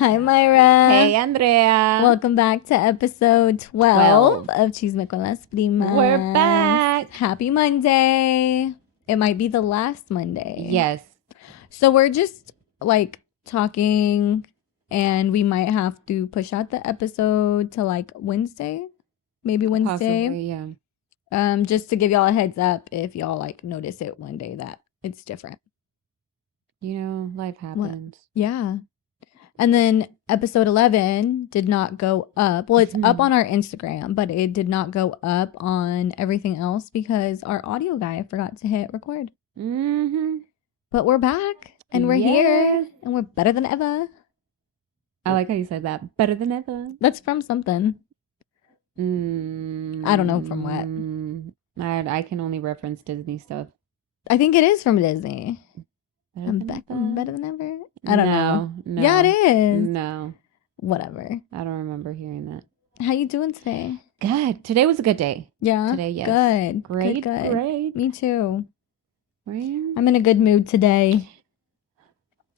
Hi, Myra. Hey, Andrea. Welcome back to episode 12 of Chisme con las Primas. We're back. Happy Monday. It might be the last Monday. Yes. So we're just like talking, and we might have to push out the episode to like Wednesday. Maybe Wednesday. Possibly, yeah. Just to give y'all a heads up if y'all like notice it one day that it's different. You know, life happens. Yeah. And then episode 11 did not go up. Well, it's up on our Instagram, but it did not go up on everything else because our audio guy forgot to hit record. But we're back and we're here and we're better than ever. I like how you said that. Better than ever. That's from something. I don't know from what. I can only reference Disney stuff. I think it is from Disney. I'm back. I'm better than ever. I don't know. No. Yeah, it is. No. Whatever. I don't remember hearing that. How you doing today? Good. Today was a good day. Yeah. Today, yes. Good. Great. Good. Great. Me too. Right? I'm in a good mood today.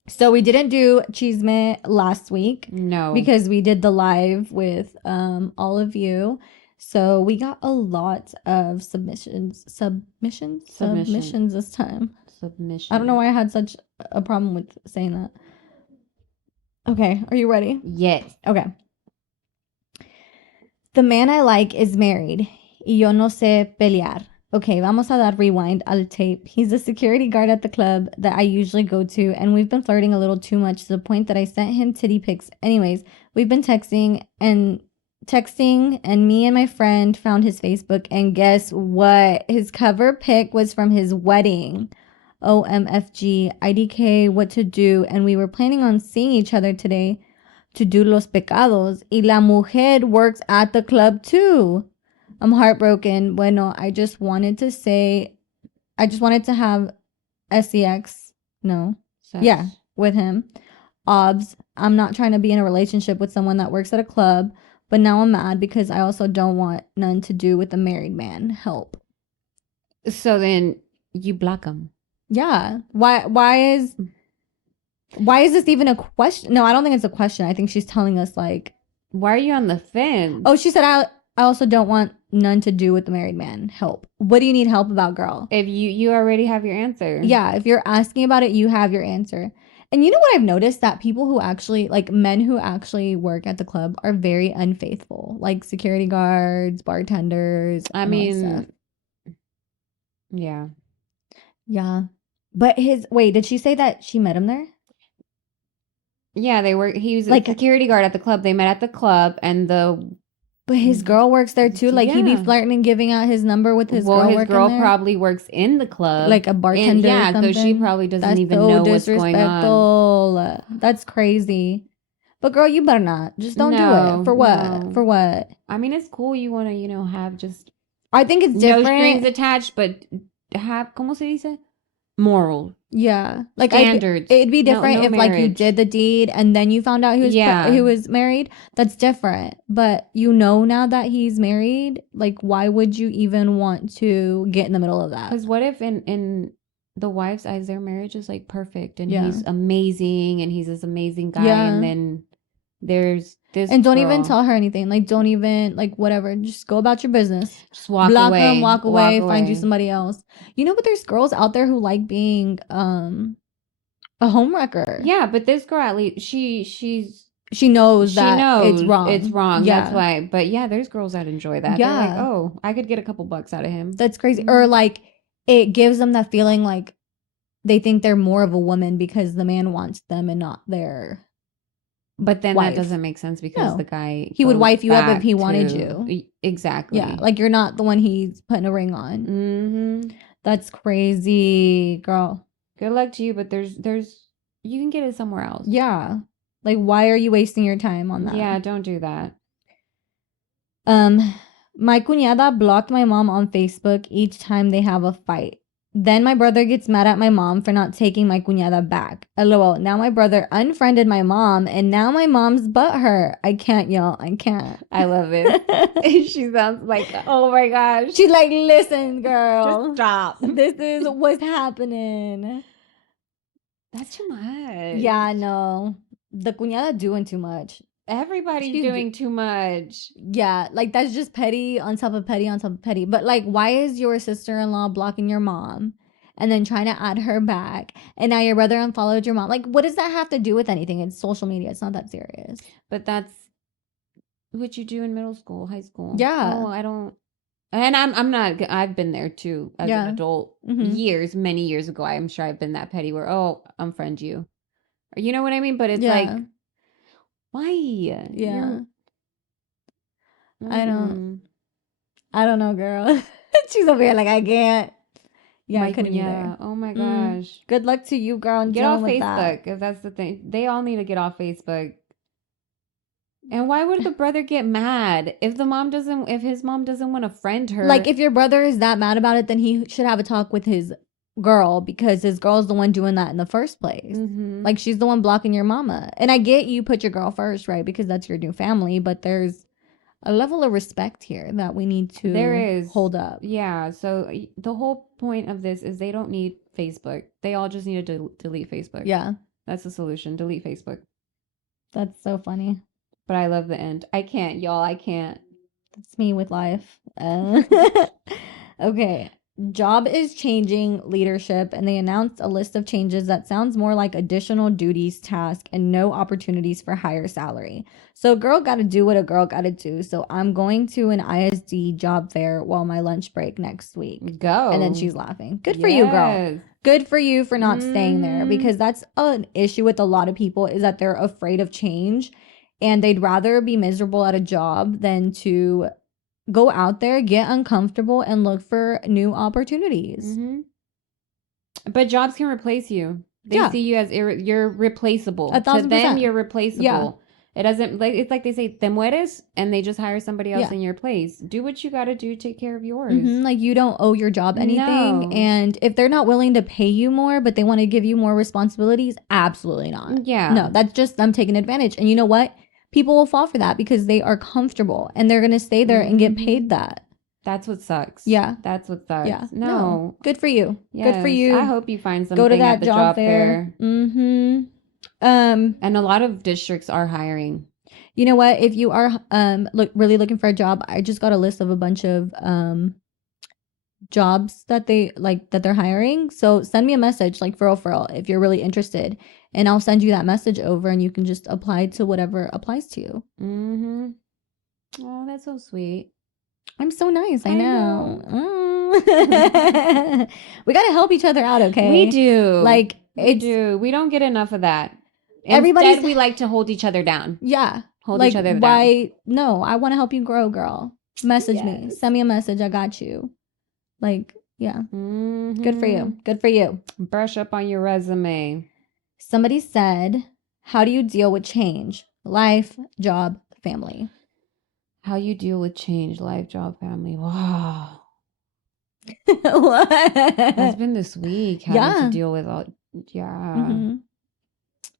So we didn't do Chisme last week. No. Because we did the live with all of you. So we got a lot of submissions this time. I don't know why I had such a problem with saying that. Okay, are you ready? Yes. Okay. The man I like is married. Y yo no sé pelear. Okay, vamos a dar rewind al tape. He's a security guard at the club that I usually go to, and we've been flirting a little too much to the point that I sent him titty pics. Anyways, we've been texting, and me and my friend found his Facebook, and guess what? His cover pic was from his wedding. OMFG, IDK, what to do, and we were planning on seeing each other today to do los pecados. Y la mujer works at the club too. I'm heartbroken. Bueno, I just wanted to have sex. No. Sex. Yeah, with him. Obs, I'm not trying to be in a relationship with someone that works at a club, but now I'm mad because I also don't want none to do with a married man. Help. So then you block him. Yeah. Why is this even a question? No, I don't think it's a question. I think she's telling us like, why are you on the fence? Oh, she said I also don't want none to do with the married man. Help. What do you need help about, girl? If you already have your answer. Yeah, if you're asking about it, you have your answer. And you know what I've noticed? That people who actually, like men who actually work at the club are very unfaithful. Like security guards, bartenders. I mean, yeah. Yeah. But did she say that she met him there? Yeah, he was like a security guard at the club. They met at the club but his girl works there too. Like he'd be flirting and giving out his number with his girl. Well, his girl probably works in the club, like a bartender. Yeah, so she probably doesn't even know what's going on. That's crazy. But girl, you better not. Just don't do it. For what? No. For what? I mean, it's cool. You want to, have just. I think it's different. No strings attached, but have ¿cómo se dice? Moral. Yeah, like standards. It'd be different if like you did the deed and then you found out he was married. That's different. But now that he's married, like why would you even want to get in the middle of that? Because what if in the wife's eyes their marriage is like perfect and he's amazing and he's this amazing guy and then there's this and don't even tell her anything. Like don't even like whatever. Just go about your business. Just block away. Him, walk away. Find you somebody else. But there's girls out there who like being a homewrecker. Yeah, but this girl at least she knows it's wrong. It's wrong. Yeah. That's why. But yeah, there's girls that enjoy that. Yeah. They're like, oh, I could get a couple bucks out of him. That's crazy. Or like it gives them that feeling like they think they're more of a woman because the man wants them and not their. But then that doesn't make sense because the guy he would wife you up if he wanted you. Exactly. Yeah, like you're not the one he's putting a ring on. Mm-hmm. That's crazy, girl. Good luck to you, but there's you can get it somewhere else. Yeah. Like why are you wasting your time on that? Yeah, don't do that. My cuñada blocked my mom on Facebook each time they have a fight. Then my brother gets mad at my mom for not taking my cuñada back. LOL. Now my brother unfriended my mom and now my mom's butthurt. I can't, y'all. I can't. I love it. She sounds like, oh my gosh. She's like, listen, girl. Just stop. This is what's happening. That's too much. Yeah, no. the cuñada doing too much. Everybody's doing too much. Yeah, like that's just petty on top of petty on top of petty. But like, why is your sister-in-law blocking your mom and then trying to add her back? And now your brother unfollowed your mom. Like, what does that have to do with anything? It's social media. It's not that serious. But that's what you do in middle school, high school. Yeah. Oh, I don't. And I'm not. I've been there too as an adult. Many years ago. I'm sure I've been that petty where unfriend you. You know what I mean? But it's like, why? Yeah. I don't know, girl. She's over here like, I can't. Yeah, I couldn't either. Oh my gosh. Good luck to you, girl. Get off Facebook, if that's the thing. They all need to get off Facebook. And why would the brother get mad if his mom doesn't want to friend her? Like, if your brother is that mad about it, then he should have a talk with his girl, because his girl's the one doing that in the first place. Like, she's the one blocking your mama. And I get you put your girl first, right? Because that's your new family, but there's a level of respect here that we need to hold up. Yeah. So the whole point of this is they don't need Facebook. They all just need to delete Facebook. Yeah. That's the solution. Delete Facebook. That's so funny. But I love the end. I can't, y'all. I can't. That's me with life. Okay. Job is changing leadership, and they announced a list of changes that sounds more like additional duties, tasks, and no opportunities for higher salary. So girl got to do what a girl got to do. So I'm going to an ISD job fair while my lunch break next week. Go. And then she's laughing. Good for you, girl. Good for you for not staying there, because that's an issue with a lot of people, is that they're afraid of change, and they'd rather be miserable at a job than to go out there, get uncomfortable, and look for new opportunities. But jobs can replace you. They see you as you're replaceable. 1,000%. To them, you're replaceable. Yeah. It doesn't, like, it's like they say, te mueres, and they just hire somebody else in your place. Do what you got to do. Take care of yours. Like, you don't owe your job anything. No. And if they're not willing to pay you more, but they want to give you more responsibilities, absolutely not. Yeah. No, that's just them taking advantage. And you know what? People will fall for that because they are comfortable and they're going to stay there and get paid that. That's what sucks. Yeah. That's what sucks. Yeah. No. Good for you. Yes. Good for you. I hope you find something Go to that at the job fair. And a lot of districts are hiring. You know what? If you are really looking for a job, I just got a list of a bunch of jobs that they're hiring. So send me a message, like, for real, if you're really interested, and I'll send you that message over, and you can just apply to whatever applies to you. Oh, that's so sweet. I'm so nice. I know. We got to help each other out, okay? We do. Like, we do. We don't get enough of that. Instead, we like to hold each other down. Yeah. Hold each other down. No, I want to help you grow, girl. Message me. Send me a message. I got you. Like, yeah. Good for you. Good for you. Brush up on your resume. Somebody said, how do you deal with change? Life, job, family. How you deal with change, life, job, family. Wow. What? That's been this week. Having to deal with all. Yeah.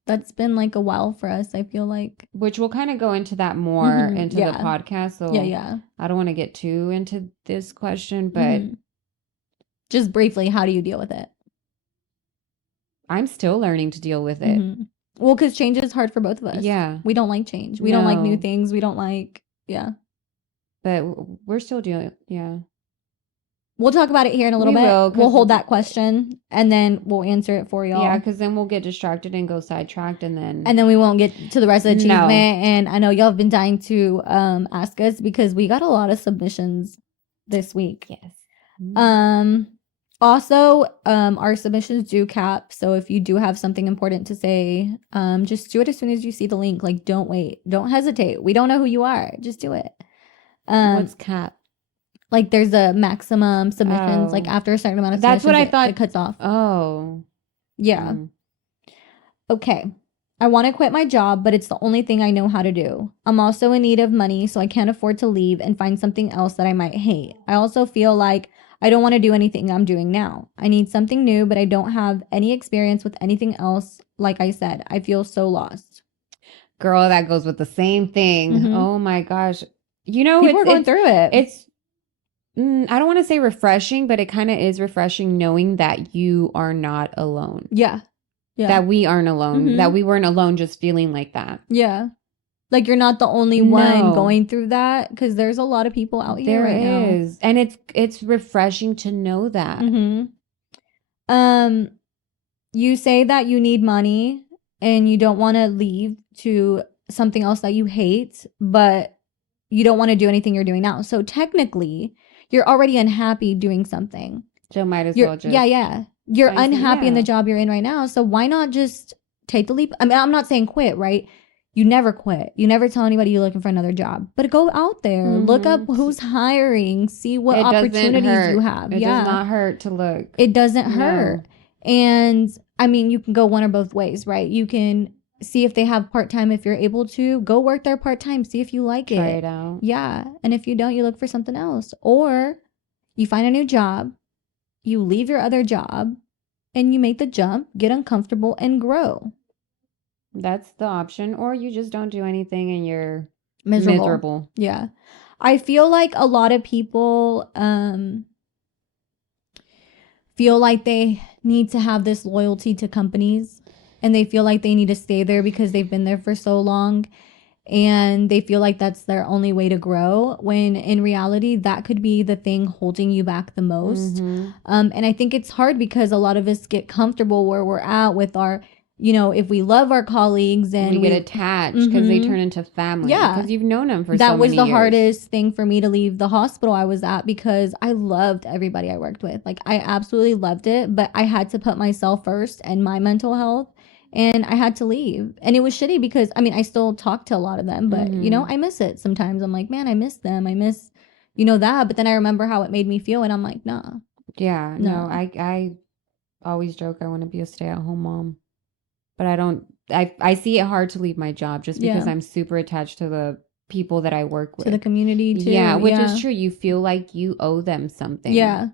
That's been like a while for us, I feel like. Which we'll kind of go into that more into the podcast. So I don't want to get too into this question, but just briefly, how do you deal with it? I'm still learning to deal with it. Well, because change is hard for both of us. Yeah. We don't like change. We don't like new things. We don't like, But we're still dealing, We'll talk about it here in a little bit. We'll hold that question, and then we'll answer it for y'all. Yeah, because then we'll get distracted and go sidetracked, and then we won't get to the rest of the achievement. No. And I know y'all have been dying to ask us, because we got a lot of submissions this week. Yes. Also, our submissions do cap. So if you do have something important to say, just do it as soon as you see the link. Like, don't wait. Don't hesitate. We don't know who you are. Just do it. What's cap? Like, there's a maximum submissions. Like, after a certain amount of submissions, that's what I thought. It cuts off. Oh. Yeah. Okay. I want to quit my job, but it's the only thing I know how to do. I'm also in need of money, so I can't afford to leave and find something else that I might hate. I also feel like I don't want to do anything I'm doing now. I need something new, but I don't have any experience with anything else. Like I said, I feel so lost. Girl, that goes with the same thing. Oh my gosh. You know, people are going through it. It's, I don't want to say refreshing, but it kind of is refreshing knowing that you are not alone. Yeah. that we aren't alone, that we weren't alone just feeling like that. Yeah. Like you're not the only one going through that, because there's a lot of people out here right now. There is. And it's refreshing to know that. You say that you need money and you don't want to leave to something else that you hate, but you don't want to do anything you're doing now. So technically, you're already unhappy doing something. So might as well just. Yeah. You're unhappy in the job you're in right now. So why not just take the leap? I mean, I'm not saying quit, right? You never quit. You never tell anybody you're looking for another job. But go out there. Look up who's hiring. See what opportunities you have. It does not hurt to look. It doesn't hurt. And I mean, you can go one or both ways, right? You can see if they have part-time. If you're able to, go work there part-time. See if you like it. Try it out. Yeah. And if you don't, you look for something else. Or you find a new job. You leave your other job. And you make the jump, get uncomfortable, and grow. That's the option. Or you just don't do anything and you're miserable. Yeah. I feel like a lot of people feel like they need to have this loyalty to companies, and they feel like they need to stay there because they've been there for so long, and they feel like that's their only way to grow, when in reality that could be the thing holding you back the most. And I think it's hard because a lot of us get comfortable where we're at with our, you know, if we love our colleagues and we get attached because they turn into family. Yeah, because you've known them for so many years. That was the hardest thing for me to leave the hospital I was at, because I loved everybody I worked with. Like, I absolutely loved it, but I had to put myself first and my mental health, and I had to leave. And it was shitty because, I mean, I still talk to a lot of them, but you know, I miss it sometimes. I'm like, man, I miss them. I miss, you know, that. But then I remember how it made me feel, and I'm like, nah. Yeah, no, I always joke I want to be a stay-at-home mom. But I see it hard to leave my job just because I'm super attached to the people that I work with. To the community too. Yeah, which is true. You feel like you owe them something. Yeah.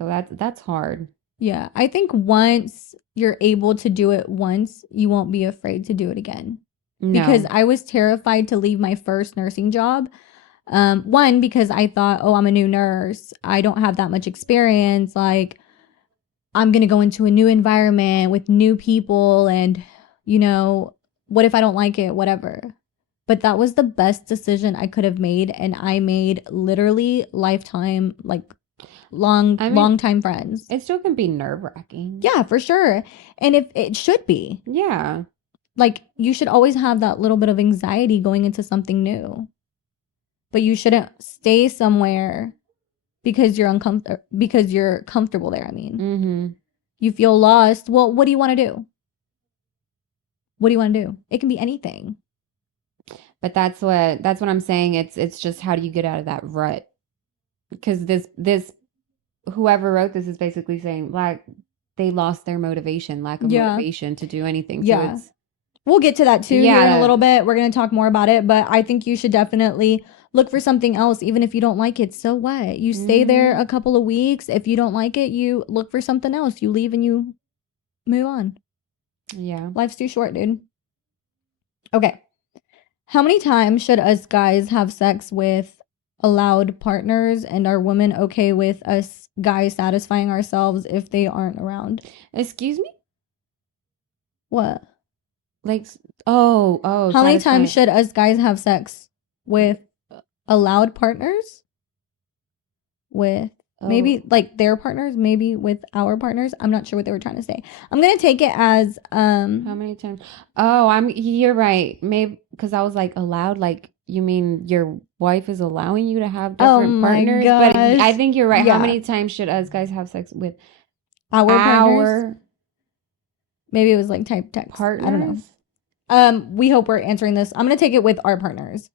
So that's hard. Yeah. I think once you're able to do it once, you won't be afraid to do it again. No. Because I was terrified to leave my first nursing job. One, because I thought, oh, I'm a new nurse. I don't have that much experience. Like, I'm going to go into a new environment with new people, and, you know, what if I don't like it? Whatever. But that was the best decision I could have made. And I made literally lifetime, like long time friends. It still can be nerve-wracking. Yeah, for sure. And if it should be. Yeah. Like, you should always have that little bit of anxiety going into something new. But you shouldn't stay somewhere because you're comfortable there. I mean, you feel lost. Well, what do you want to do? What do you want to do? It can be anything. But that's what I'm saying. It's just, how do you get out of that rut? Because this whoever wrote this is basically saying, like, they lost their motivation, lack of motivation to do anything. So we'll get to that too here in a little bit. We're going to talk more about it, but I think you should definitely look for something else. Even if you don't like it, so what? You stay there a couple of weeks. If you don't like it, you look for something else. You leave and you move on. Yeah. Life's too short, dude. Okay. How many times should us guys have sex with allowed partners, and are women okay with us guys satisfying ourselves if they aren't around? Excuse me? What? Like, how many times should us guys have sex with allowed partners? With maybe like their partners, maybe with our partners. I'm not sure what they were trying to say. I'm gonna take it as how many times? You're right. Maybe because I was like, allowed, like, you mean your wife is allowing you to have different partners? Gosh. But I think you're right. Yeah. How many times should us guys have sex with our partners? Maybe it was like type text partners. I don't know. We hope we're answering this. I'm gonna take it with our partners.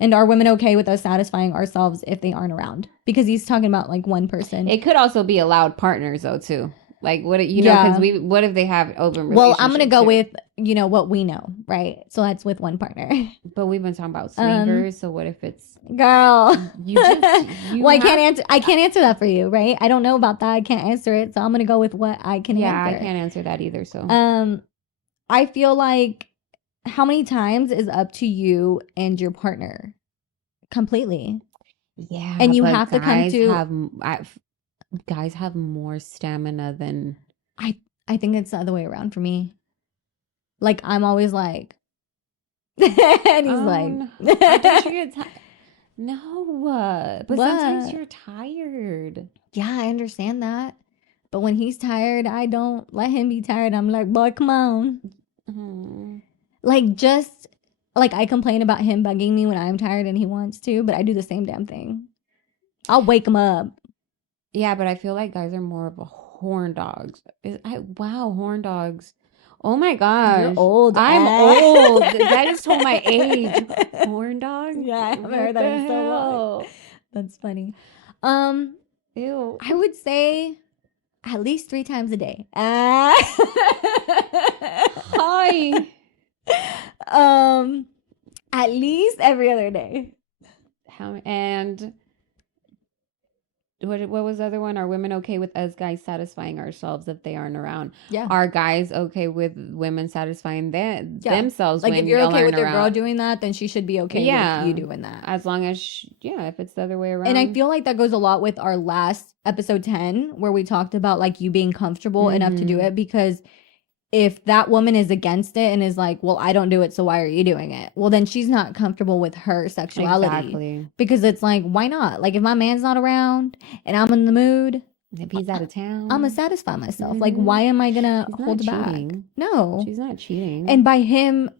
And are women okay with us satisfying ourselves if they aren't around? Because he's talking about like one person. It could also be allowed partners though too. Like, what, you know, because what if they have open relationships? Well, I'm gonna go with, you know, what we know, right? So that's with one partner. But we've been talking about swingers. So what if it's girl? Well, I can't answer that for you, right? I don't know about that. I can't answer it. So I'm gonna go with what I can answer. Yeah, I can't answer that either. So I feel like how many times is up to you and your partner completely. Yeah. And you have to come to guys have more stamina than I think it's the other way around for me. Like, I'm always like, and he's like, no. Don't you get tired? No, but sometimes what? you're tired. Yeah, I understand that. But when he's tired, I don't let him be tired. I'm like, boy, come on. Like, just like I complain about him bugging me when I'm tired and he wants to, but I do the same damn thing. I'll wake him up. Yeah, but I feel like guys are more of a horn dogs. Wow, horn dogs. Oh my gosh. You're old. I'm old. That just told my age. Horn dog? Yeah, I haven't heard that in so long. That's funny. Ew. I would say at least 3 times a day. Hi. At least every other day. And what was the other one? Are women okay with us guys satisfying ourselves if they aren't around? Yeah. Are guys okay with women satisfying themselves? Like, when if you're okay with your around? girl doing that, then she should be okay with you doing that. As long as, if it's the other way around. And I feel like that goes a lot with our last episode 10, where we talked about like you being comfortable enough to do it, because if that woman is against it and is like, well, I don't do it, so why are you doing it? Well, then she's not comfortable with her sexuality. Exactly. Because it's like, why not? Like, if my man's not around and I'm in the mood, if he's out of town, I'm gonna satisfy myself. Like, why am I gonna hold back? No. She's not cheating. And by him,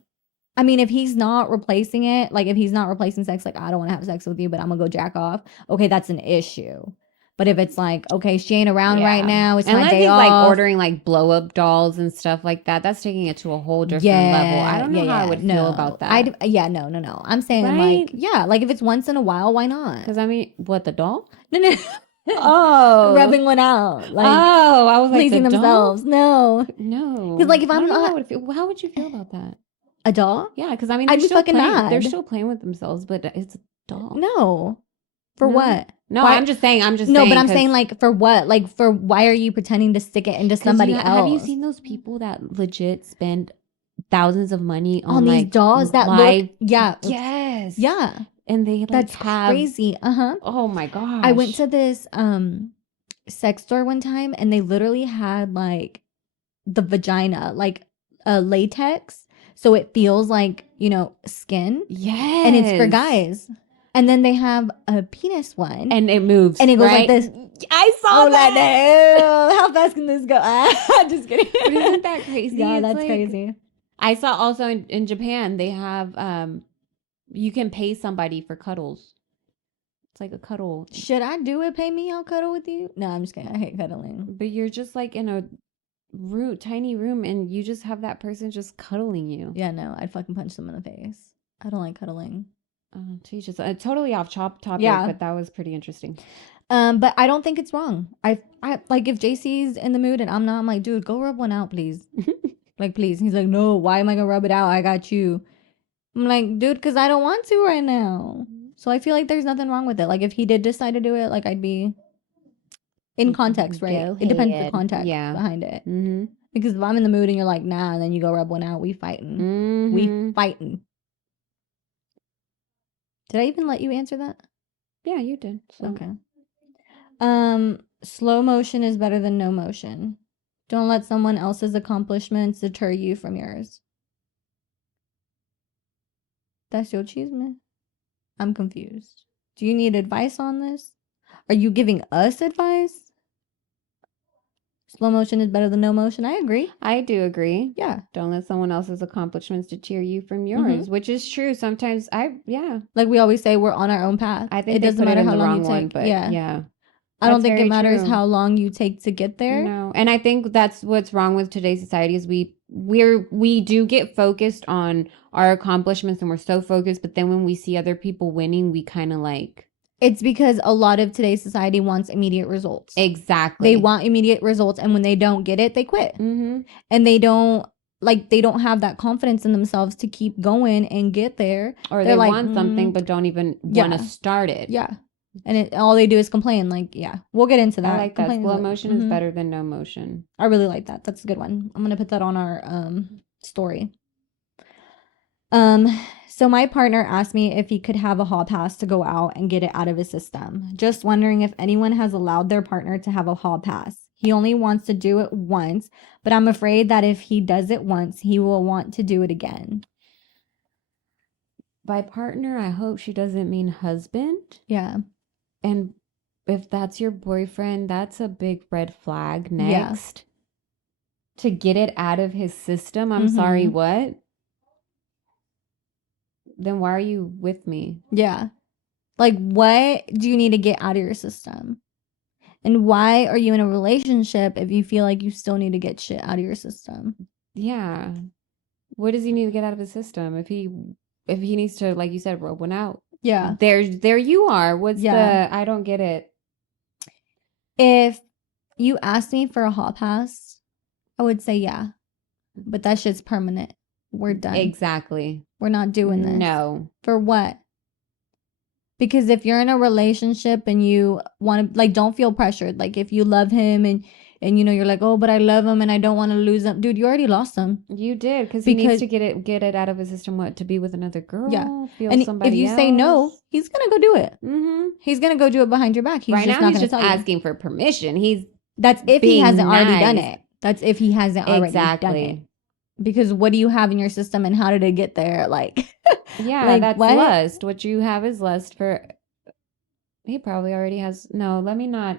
I mean, if he's not replacing it, like if he's not replacing sex, like, I don't want to have sex with you, but I'm gonna go jack off. Okay, that's an issue. But if it's like, okay, she ain't around right now, it's my day off. Like ordering like blow up dolls and stuff like that, that's taking it to a whole different level. I don't know how I would feel about that. No. I'm saying like, like if it's once in a while, why not? Because I mean, what, the doll? No. Oh, rubbing one out. Like, I was like, pleasing themselves. No. Because like if I'm not, how would you feel about that? A doll? Yeah, because I mean, I'd be fucking mad. They're still playing with themselves, but it's a doll. No. For what? No, I'm just saying. No, but I'm saying, like, for what? Like, for why are you pretending to stick it into somebody else? Have you seen those people that legit spend thousands of money on these dolls that look? Yeah. Yes. Yeah. And they that's crazy. Oh my gosh. I went to this sex store one time, and they literally had like the vagina, like a latex, so it feels like, skin. Yes. And it's for guys. And then they have a penis one. And it moves. And it goes like this. I saw that. How fast can this go? Just kidding. But isn't that crazy? Yeah, that's crazy. I saw also in Japan, they have, you can pay somebody for cuddles. It's like a cuddle. Should I do it? Pay me, I'll cuddle with you? No, I'm just kidding. I hate cuddling. But you're just like in a tiny room, and you just have that person just cuddling you. Yeah, no, I'd fucking punch them in the face. I don't like cuddling. Just totally off topic, but that was pretty interesting. But I don't think it's wrong. I like, if JC's in the mood and I'm not, I'm like, dude, go rub one out, please. Like, please. He's like, no, why am I gonna rub it out? I got you. I'm like, dude, because I don't want to right now. So I feel like there's nothing wrong with it. Like, if he did decide to do it, like, I'd be in context, right? It depends the context behind it. Mm-hmm. Because if I'm in the mood and you're like, nah, and then you go rub one out, we fighting. Mm-hmm. We fighting. Did I even let you answer that? Yeah, you did. So. Okay. Slow motion is better than no motion. Don't let someone else's accomplishments deter you from yours. That's your chisme? I'm confused. Do you need advice on this? Are you giving us advice? Slow motion is better than no motion. I agree. I do agree. Yeah. Don't let someone else's accomplishments deter you from yours, which is true. Sometimes like we always say, we're on our own path. I think it doesn't matter how long you take. But yeah. I don't think it matters how long you take to get there. No. And I think that's what's wrong with today's society is we do get focused on our accomplishments, and we're so focused, but then when we see other people winning, we kind of like. It's because a lot of today's society wants immediate results. Exactly. They want immediate results, and when they don't get it, they quit. Mm-hmm. And they don't have that confidence in themselves to keep going and get there. Or they want something but don't even want to start it. Yeah. And all they do is complain. Like, yeah, we'll get into that. I like that. Slow motion is better than no motion. I really like that. That's a good one. I'm going to put that on our story. So my partner asked me if he could have a hall pass to go out and get it out of his system. Just wondering if anyone has allowed their partner to have a hall pass. He only wants to do it once, but I'm afraid that if he does it once, he will want to do it again. By partner, I hope she doesn't mean husband. Yeah. And if that's your boyfriend, that's a big red flag. Next. Yeah. To get it out of his system, I'm sorry, what? Then why are you with me? Yeah. Like, what do you need to get out of your system? And why are you in a relationship if you feel like you still need to get shit out of your system? Yeah. What does he need to get out of his system? If he needs to, like you said, rope one out. Yeah. There you are. What's I don't get it. If you asked me for a hall pass, I would say yeah. But that shit's permanent. We're done. Exactly. We're not doing this. No. For what? Because if you're in a relationship and you want to, like, don't feel pressured. Like, if you love him and you know, you're like, oh, but I love him and I don't want to lose him. Dude, you already lost him. You did, because he needs to get it out of his system, what, to be with another girl? Yeah. Feel and somebody if you else. say no, he's going to go do it. Mm-hmm. He's going to go do it behind your back. He's right just now, not he's just asking you. For permission. That's if he hasn't already done it. That's if he hasn't already done it. Because what do you have in your system and how did it get there? Like, yeah, like, that's what? Lust. What you have is lust for. He probably already has. No, let me not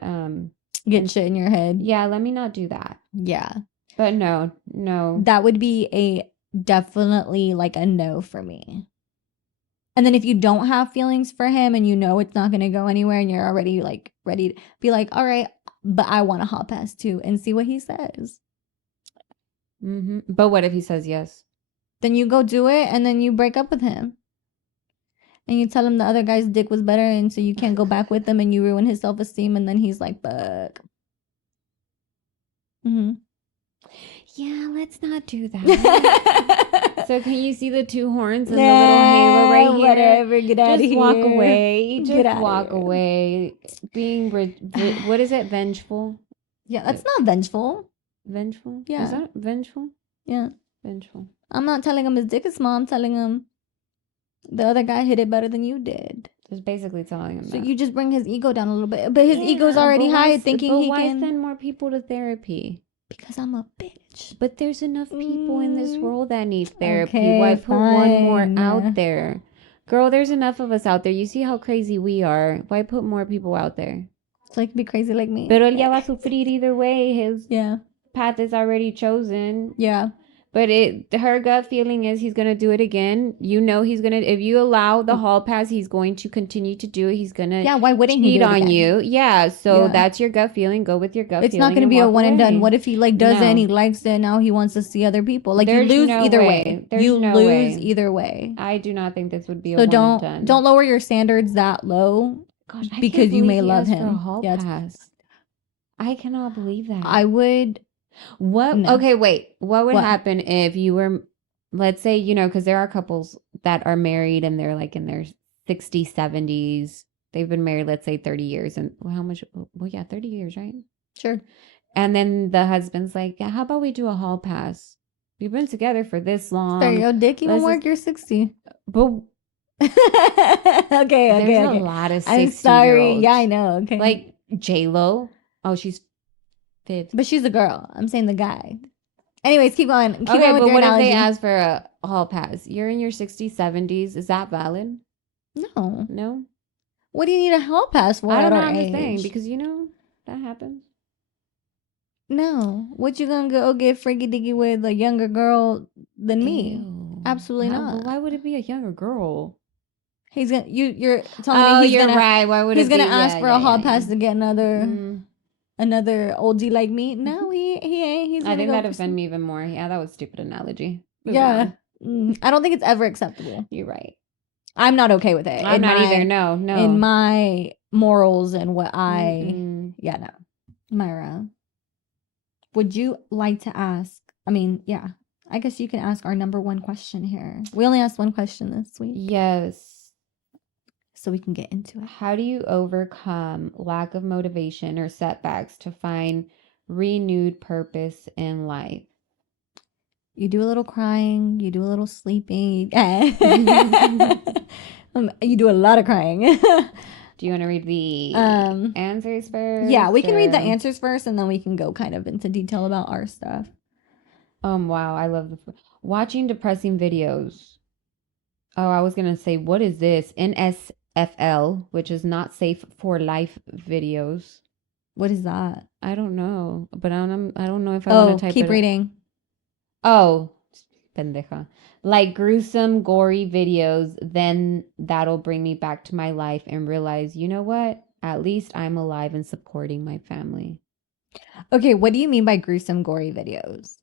get shit in your head. Yeah, let me not do that. Yeah. But no. That would be definitely like a no for me. And then if you don't have feelings for him and you know it's not going to go anywhere and you're already like ready to be like, all right, but I want a hall pass too, and see what he says. Mm-hmm. But what if he says yes? Then you go do it and then you break up with him. And you tell him the other guy's dick was better and so you can't go back with him and you ruin his self-esteem and then he's like, fuck. Mm-hmm. Yeah, let's not do that. So can you see the two horns and the little halo right here? Whatever, get out of here. Just walk away. Just walk away. Being, what is it, vengeful? Yeah, that's not vengeful. Vengeful? Yeah. Is that vengeful? Yeah. Vengeful. I'm not telling him his dick is small. I'm telling him the other guy hit it better than you did. Just basically telling him so that. You just bring his ego down a little bit. But his ego's already high thinking he can... why send more people to therapy? Because I'm a bitch. But there's enough people in this world that need therapy. Okay, why put one more out there? Girl, there's enough of us out there. You see how crazy we are. Why put more people out there? So I can be crazy like me. Pero él ya va a sufrir either way. His path is already chosen. Yeah. But her gut feeling is he's going to do it again. You know he's going to, if you allow the hall pass, he's going to continue to do it. He's going to why wouldn't he cheat on you? Yeah, so that's your gut feeling. Go with your gut feeling. It's not going to be a one and done. What if he like does it and he likes it and now he wants to see other people? Like you lose either way. You lose either way. I do not think this would be a one and done. Don't lower your standards that low. Gosh, because you may love him. Pass. I cannot believe that. I would... What? No. Okay, wait. What would happen if you were, let's say, you know, because there are couples that are married and they're like in their 60s, 70s. They've been married, let's say 30 years. And how much? Well, yeah, 30 years, right? Sure. And then the husband's like, yeah, how about we do a hall pass? We've been together for this long. Sorry, your dick even work? You're 60. But... okay. There's a lot of 60-year-olds. I'm sorry. Yeah, I know. Okay. Like J-Lo. Oh, she's... But she's a girl. I'm saying the guy. Anyways, keep going. Keep on with but your what analogy. If they ask for a hall pass? You're in your 60s, 70s. Is that valid? No? What do you need a hall pass for? I don't know. I'm just saying because you know that happens. No. What you gonna go get freaky diggy with a younger girl than me? Absolutely not. Well, why would it be a younger girl? He's gonna you're telling me he's gonna, right. Why would he's gonna ask for a hall pass to get another oldie like me? No, he ain't. He's. I think that offended me even more. Yeah, that was a stupid analogy. I don't think it's ever acceptable. You're right. I'm not okay with it. I'm not either. No. In my morals and what no. Myra, would you like to ask? I mean, yeah. I guess you can ask our number one question here. We only asked one question this week. Yes. So we can get into it. How do you overcome lack of motivation or setbacks to find renewed purpose in life? You do a little crying. You do a little sleeping. You do a lot of crying. Do you want to read the answers first? Yeah, we can read the answers first, and then we can go kind of into detail about our stuff. Wow, I love watching depressing videos. Oh, I was gonna say, what is this? NSFL, which is not safe for life videos. What is that? I don't know, but I don't know if I want to type it. Keep reading. Oh, pendeja. Like gruesome, gory videos, then that'll bring me back to my life and realize, you know what? At least I'm alive and supporting my family. Okay, what do you mean by gruesome, gory videos?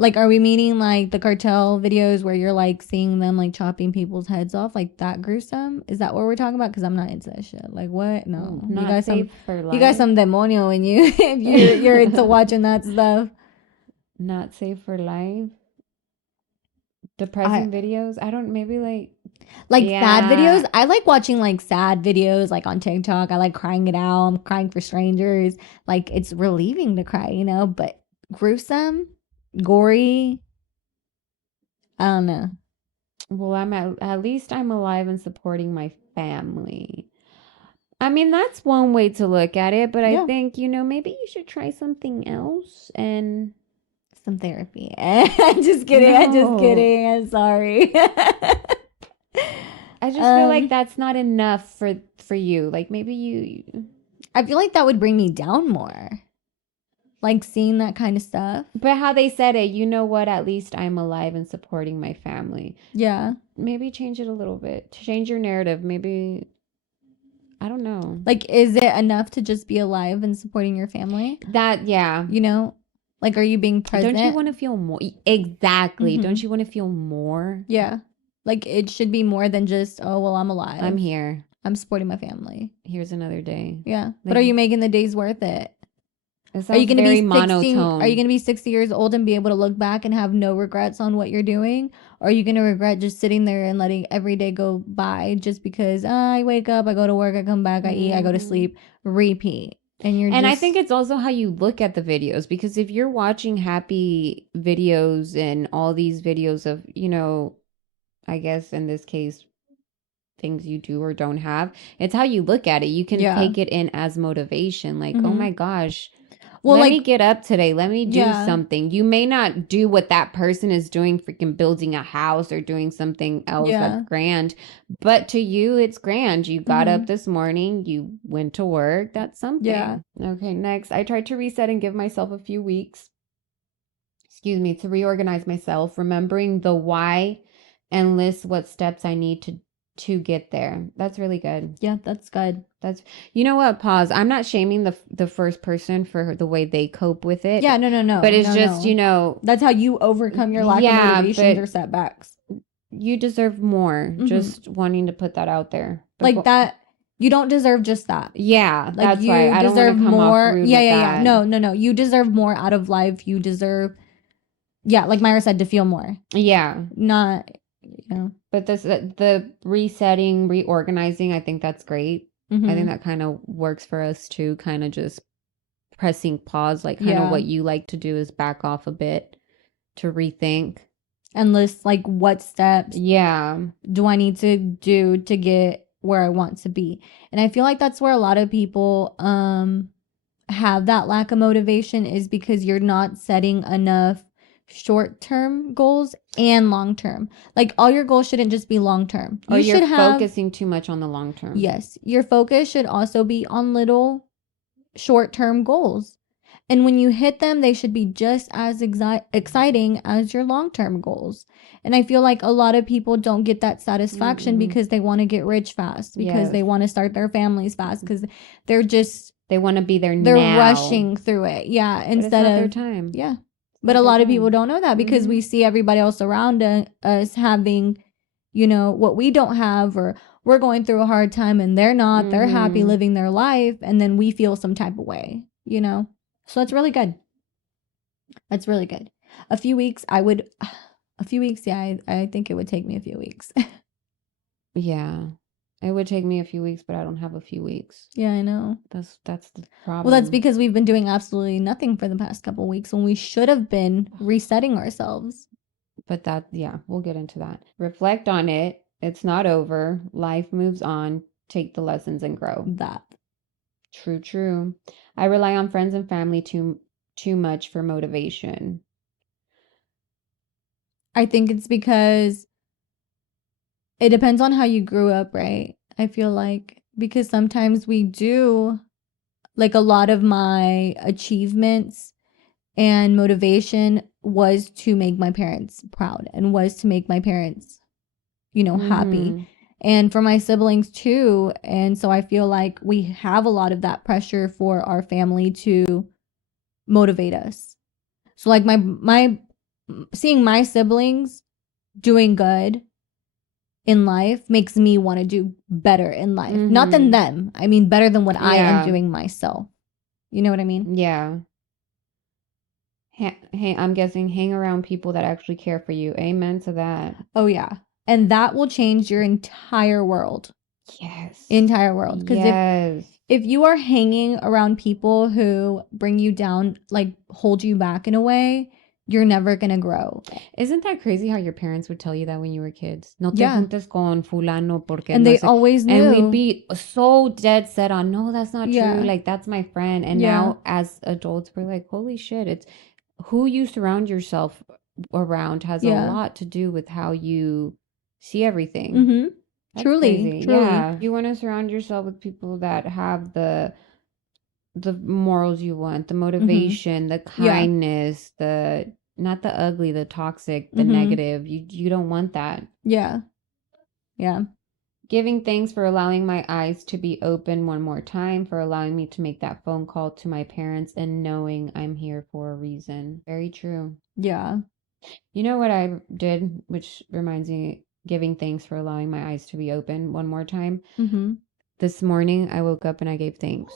Like, are we meaning like the cartel videos where you're like seeing them like chopping people's heads off, like that gruesome? Is that what we're talking about? Because I'm not into that shit. Like, what? No, not you guys safe for life. You got some demonio in you if you're into watching that stuff. Not safe for life. Depressing videos. I don't. Maybe like sad videos. I like watching like sad videos like on TikTok. I like crying it out. I'm crying for strangers. Like it's relieving to cry, you know. But gruesome, gory, I don't know. Well, I'm at least I'm alive and supporting my family. I mean, that's one way to look at it, but I think, maybe you should try something else and some therapy. I'm just kidding. No. I'm just kidding. I'm sorry. I just feel like that's not enough for you. Like maybe you I feel like that would bring me down more. Like seeing that kind of stuff. But how they said it, you know what? At least I'm alive and supporting my family. Yeah. Maybe change it a little bit. Change your narrative. Maybe, I don't know. Like, is it enough to just be alive and supporting your family? Yeah. You know? Like, are you being present? Don't you want to feel more? Exactly. Mm-hmm. Don't you want to feel more? Yeah. Like, it should be more than just, oh, well, I'm alive. I'm here. I'm supporting my family. Here's another day. Yeah. Like, but are you making the days worth it? Are you going to be 60, Are you going to be 60 years old and be able to look back and have no regrets on what you're doing? Or are you going to regret just sitting there and letting every day go by just because I wake up, I go to work, I come back, I eat, I go to sleep, repeat. And I think it's also how you look at the videos, because if you're watching happy videos and all these videos of, I guess in this case, things you do or don't have, it's how you look at it. You can take it in as motivation. Like, oh my gosh. Well, let me get up today. Let me do something. You may not do what that person is doing, freaking building a house or doing something else that's grand. But to you, it's grand. You got up this morning. You went to work. That's something. Yeah. Okay, next. I tried to reset and give myself a few weeks, to reorganize myself, remembering the why and list what steps I need to get there. That's really good. Yeah, that's good. That's, you know what, pause. I'm not shaming the first person for the way they cope with it. Yeah, no. But it's just, that's how you overcome your lack of motivations or setbacks. You deserve more. Just wanting to put that out there. Like that, you don't deserve just that. Yeah, like that's why I don't want to come off rude. Yeah. No. You deserve more out of life. You deserve, like Myra said, to feel more. Yeah. Not, But the resetting, reorganizing, I think that's great. I think that kind of works for us too. Kind of just pressing pause, like kind of what you like to do is back off a bit to rethink and list like what steps do I need to do to get where I want to be. And I feel like that's where a lot of people have that lack of motivation, is because you're not setting enough short-term goals and long-term. Like all your goals shouldn't just be long-term. Or you're focusing too much on the long-term. Yes. Your focus should also be on little short-term goals. And when you hit them, they should be just as exciting as your long-term goals. And I feel like a lot of people don't get that satisfaction because they want to get rich fast, because they want to start their families fast, because they want to be there now. They're rushing through it. Yeah. Instead of their time. Yeah. But a lot of people don't know that, because we see everybody else around us having, what we don't have, or we're going through a hard time and they're not. They're happy living their life. And then we feel some type of way, So that's really good. That's really good. I think it would take me a few weeks. Yeah. It would take me a few weeks, but I don't have a few weeks. Yeah, I know. That's the problem. Well, that's because we've been doing absolutely nothing for the past couple of weeks when we should have been resetting ourselves. But we'll get into that. Reflect on it. It's not over. Life moves on. take the lessons and grow. That. True. I rely on friends and family too much for motivation. I think it's because it depends on how you grew up, right? I feel like because sometimes we do, like, a lot of my achievements and motivation was to make my parents proud and was to make my parents, happy. And for my siblings too. And so I feel like we have a lot of that pressure for our family to motivate us. So like my seeing my siblings doing good in life makes me want to do better in life. Not than them. I mean better than what I am doing myself. You know what I mean? Yeah. Hey, I'm guessing hang around people that actually care for you. Amen to that. Oh yeah. And that will change your entire world. Yes. Entire world. Because if you are hanging around people who bring you down, like hold you back in a way, you're never going to grow. Isn't that crazy how your parents would tell you that when you were kids? No te juntes con fulano porque and no they always knew. And we'd be so dead set on, no, that's not true. Like, that's my friend. And now as adults, we're like, holy shit, it's who you surround yourself around has a lot to do with how you see everything. That's truly. Yeah. You want to surround yourself with people that have the morals you want, the motivation, the kindness, the not the ugly, the toxic, the negative. You don't want that. Yeah. Giving thanks for allowing my eyes to be open one more time, for allowing me to make that phone call to my parents and knowing I'm here for a reason. Very true. Yeah. You know what I did, which reminds me, giving thanks for allowing my eyes to be open one more time. This morning, I woke up and I gave thanks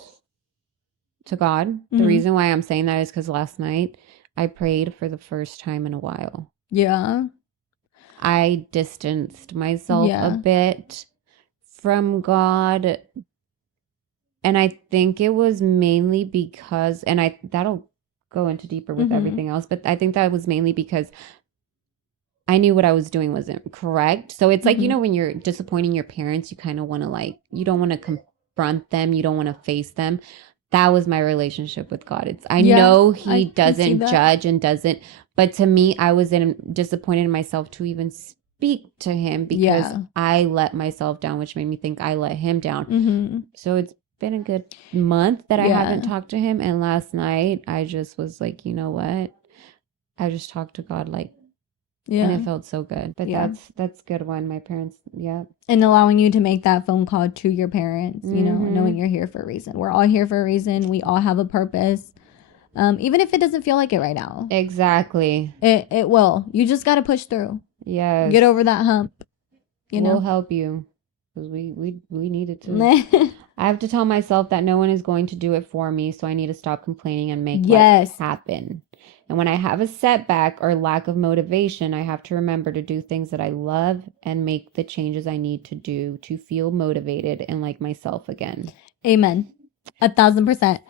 to God. The reason why I'm saying that is because last night I prayed for the first time in a while. Yeah. I distanced myself a bit from God. And I think it was mainly because, and that'll go into deeper with everything else, but I think that was mainly because I knew what I was doing wasn't correct. So it's like, when you're disappointing your parents, you kind of want to you don't want to confront them. You don't want to face them. That was my relationship with God. I know he doesn't judge and doesn't, but to me, I was disappointed in myself to even speak to him because I let myself down, which made me think I let him down. So it's been a good month that I haven't talked to him. And last night I just was like, you know what? I just talked to God and it felt so good. But that's a good one. My parents, and allowing you to make that phone call to your parents, knowing you're here for a reason. We're all here for a reason. We all have a purpose. Even if it doesn't feel like it right now. Exactly. It will. You just got to push through. Yes. Get over that hump. We'll help you because we need it too. I have to tell myself that no one is going to do it for me, so I need to stop complaining and make life happen. And when I have a setback or lack of motivation, I have to remember to do things that I love and make the changes I need to do to feel motivated and like myself again. Amen. 1,000%.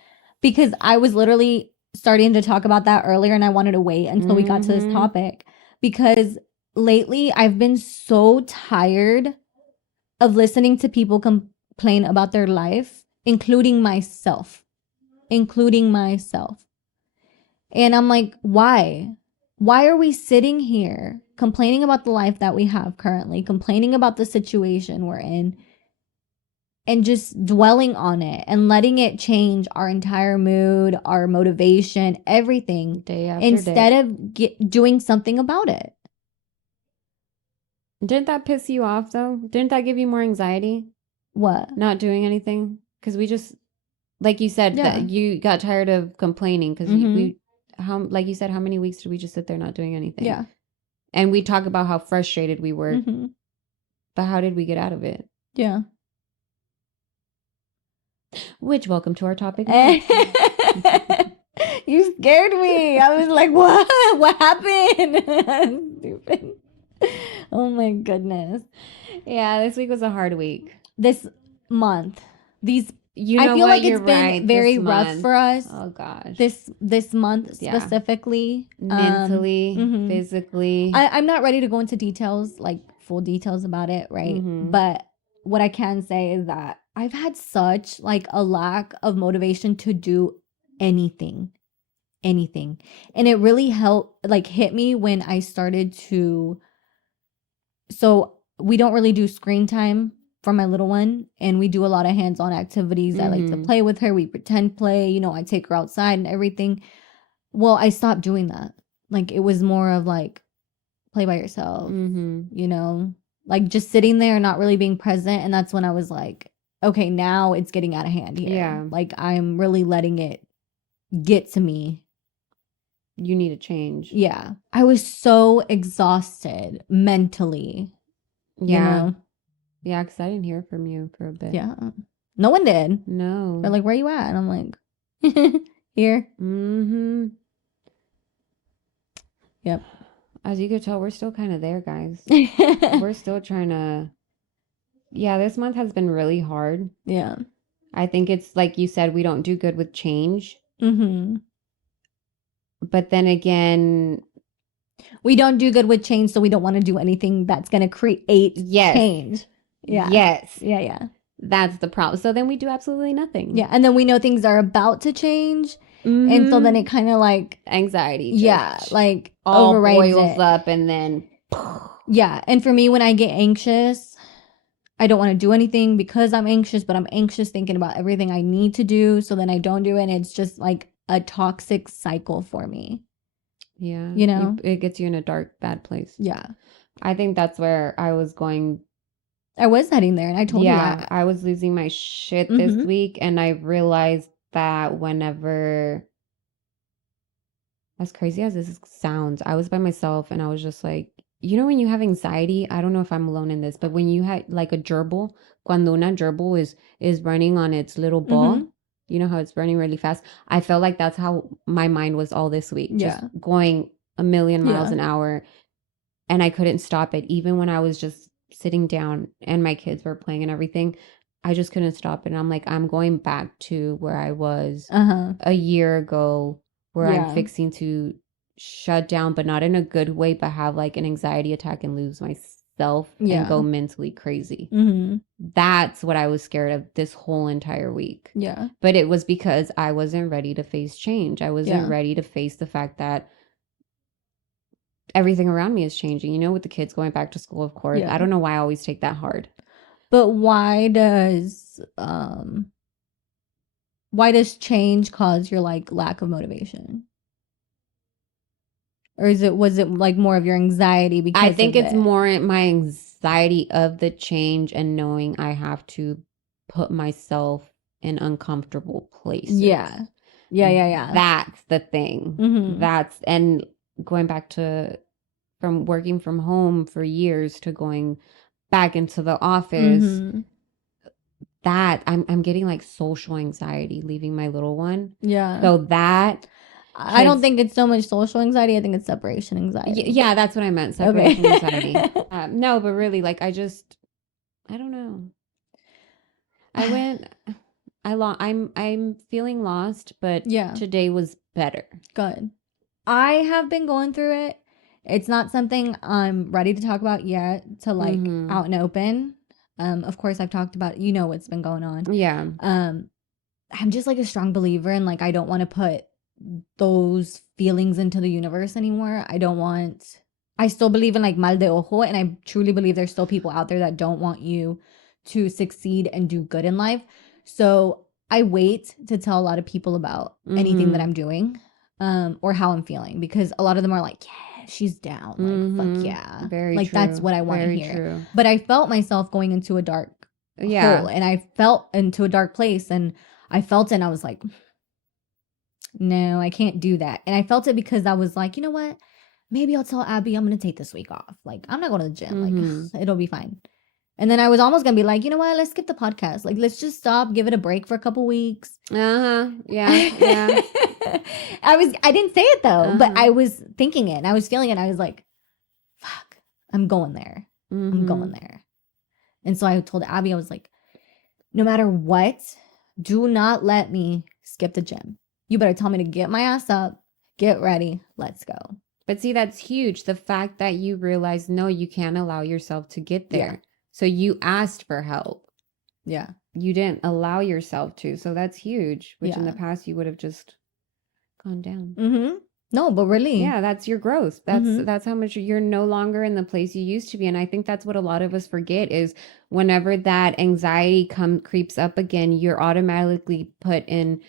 Because I was literally starting to talk about that earlier and I wanted to wait until we got to this topic. Because lately I've been so tired of listening to people complain about their life, including myself. And I'm like, why? Why are we sitting here complaining about the life that we have currently, complaining about the situation we're in, and just dwelling on it and letting it change our entire mood, our motivation, everything, day after instead day. of doing something about it? Didn't that piss you off, though? Didn't that give you more anxiety? What? Not doing anything? Because we just, like you said, that you got tired of complaining because like you said, how many weeks did we just sit there not doing anything? Yeah. And we talk about how frustrated we were. But how did we get out of it? Yeah. Which, welcome to our topic. You scared me. I was like, what? What happened? Stupid. Oh my goodness. Yeah, this week was a hard week. This month. I feel like it's been very rough for us. Oh gosh. This month specifically. Mentally, physically. I'm not ready to go into details, like full details about it, right? But what I can say is that I've had such like a lack of motivation to do anything. And it really helped, like hit me when I started to, so we don't really do screen time for my little one, and we do a lot of hands-on activities. I like to play with her. We pretend play, you know, I take her outside and everything. Well, I stopped doing that. Like it was more of like play by yourself, you know, like just sitting there and not really being present. And that's when I was like, okay, now it's getting out of hand here. Yeah. Like I'm really letting it get to me. You need a change. Yeah. I was so exhausted mentally. Yeah. You know? Yeah, because I didn't hear from you for a bit. Yeah. No one did. No. They're like, where you at? And I'm like, here. Yep. As you could tell, we're still kind of there, guys. We're still trying to. Yeah, this month has been really hard. Yeah. I think it's like you said, we don't do good with change. But then again, we don't do good with change, so we don't want to do anything that's going to create change. Yeah. Yes. Yeah. That's the problem. So then we do absolutely nothing. Yeah. And then we know things are about to change. And so then it kind of like anxiety. Yeah. Like all boils up and then. Yeah. And for me, when I get anxious, I don't want to do anything because I'm anxious, but I'm anxious thinking about everything I need to do. So then I don't do it. And it's just like a toxic cycle for me. Yeah. You know? It gets you in a dark, bad place. Yeah. I think that's where I was going. I was heading there and I told you that. Yeah. I was losing my shit this week. And I realized that whenever, as crazy as this sounds, I was by myself and I was just like, you know, when you have anxiety, I don't know if I'm alone in this, but when you had like a gerbil, cuando una gerbil is running on its little ball, you know how it's running really fast. I felt like that's how my mind was all this week, just going a million miles an hour, and I couldn't stop it. Even when I was just sitting down and my kids were playing and everything, I just couldn't stop it. And I'm like, I'm going back to where I was a year ago, where I'm fixing to shut down, but not in a good way, but have like an anxiety attack and lose myself and go mentally crazy. That's what I was scared of this whole entire week. Yeah. But it was because I wasn't ready to face change. I wasn't ready to face the fact that everything around me is changing, you know, with the kids going back to school, of course. I don't know why I always take that hard. But why does change cause your like lack of motivation? Or was it like more of your anxiety? Because I think it's more my anxiety of the change and knowing I have to put myself in uncomfortable places. Yeah. That's the thing. And going back to from working from home for years to going back into the office, that I'm getting like social anxiety leaving my little one. Yeah. So that I don't think it's so much social anxiety. I think it's separation anxiety. Yeah, that's what I meant. Separation anxiety. No, but really, like, I don't know. I'm feeling lost, but today was better. Good. I have been going through it. It's not something I'm ready to talk about yet to like out and open. Of course I've talked about, you know, what's been going on. Yeah. I'm just like a strong believer in like, I don't want to put those feelings into the universe anymore. I still believe in like mal de ojo, and I truly believe there's still people out there that don't want you to succeed and do good in life. So I wait to tell a lot of people about anything that I'm doing, or how I'm feeling, because a lot of them are like, yeah, she's down. Like, fuck yeah. Very like, true. that's what I want to hear. True. But I felt myself going into a dark hole, and I felt into a dark place, and I felt it, and I was like, no, I can't do that. And I felt it because I was like, you know what? Maybe I'll tell Abby I'm going to take this week off. Like, I'm not going to the gym. Like, it'll be fine. And then I was almost going to be like, you know what? Let's skip the podcast. Like, let's just stop, give it a break for a couple weeks. Yeah. I didn't say it though, but I was thinking it and I was feeling it. And I was like, fuck, I'm going there. I'm going there. And so I told Abby, I was like, no matter what, do not let me skip the gym. You better tell me to get my ass up, get ready, let's go. But see, that's huge. The fact that you realize, no, you can't allow yourself to get there. Yeah. So you asked for help. Yeah. you didn't allow yourself to. So that's huge, which in the past you would have just gone down. Mm-hmm. No, but really. Yeah, that's your growth. That's how much you're no longer in the place you used to be. And I think that's what a lot of us forget is whenever that anxiety creeps up again, you're automatically put in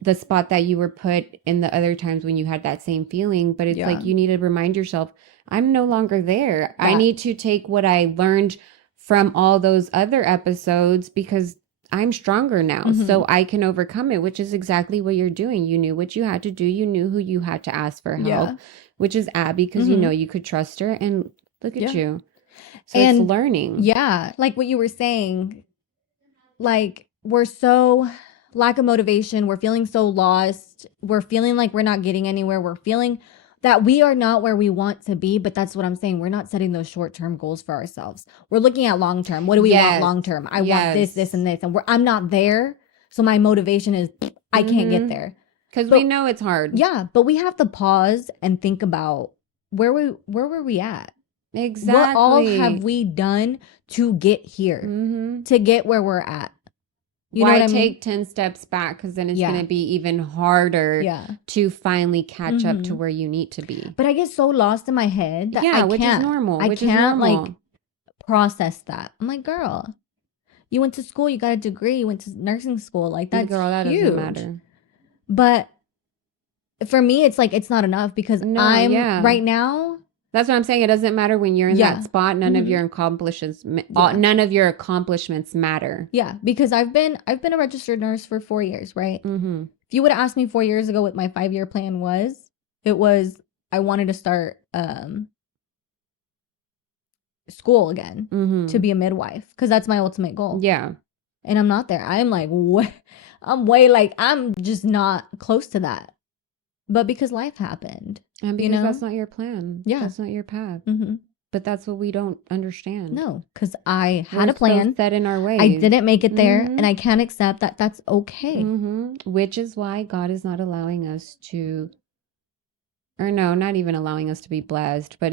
the spot that you were put in the other times when you had that same feeling. But it's like you need to remind yourself, I'm no longer there. I need to take what I learned from all those other episodes because I'm stronger now, so I can overcome it, which is exactly what you're doing. You knew what you had to do. You knew who you had to ask for help, which is Abby, because you know you could trust her. And look at you. So it's learning. Yeah, like what you were saying, like we're so lack of motivation. We're feeling so lost. We're feeling like we're not getting anywhere. We're feeling that we are not where we want to be, but that's what I'm saying. We're not setting those short-term goals for ourselves. We're looking at long-term. What do we want long-term? I want this, and this. And I'm not there. So my motivation is I can't get there. Because we know it's hard. Yeah, but we have to pause and think about where were we at? Exactly. What all have we done to get here? To get where we're at? You know what I mean? Take 10 steps back because then it's going to be even harder to finally catch up to where you need to be. But I get so lost in my head that which is normal. I can't like process that. I'm like, girl, you went to school, you got a degree, you went to nursing school. Like that's girl, that huge. Doesn't matter. But for me, it's like it's not enough because right now. That's what I'm saying. It doesn't matter when you're in that spot. None of your accomplishments, none of your accomplishments matter. Yeah, because I've been a registered nurse for 4 years, right? If you would have asked me 4 years ago what my 5-year plan was, it was I wanted to start school again to be a midwife because that's my ultimate goal. Yeah, and I'm not there. I'm like, I'm just not close to that. But because life happened. And because that's not your plan. Yeah. That's not your path. But that's what we don't understand. No, because I had a plan. So set in our ways. I didn't make it there. And I can't accept that that's okay. Which is why God is not allowing us to, or no, not even allowing us to be blessed. But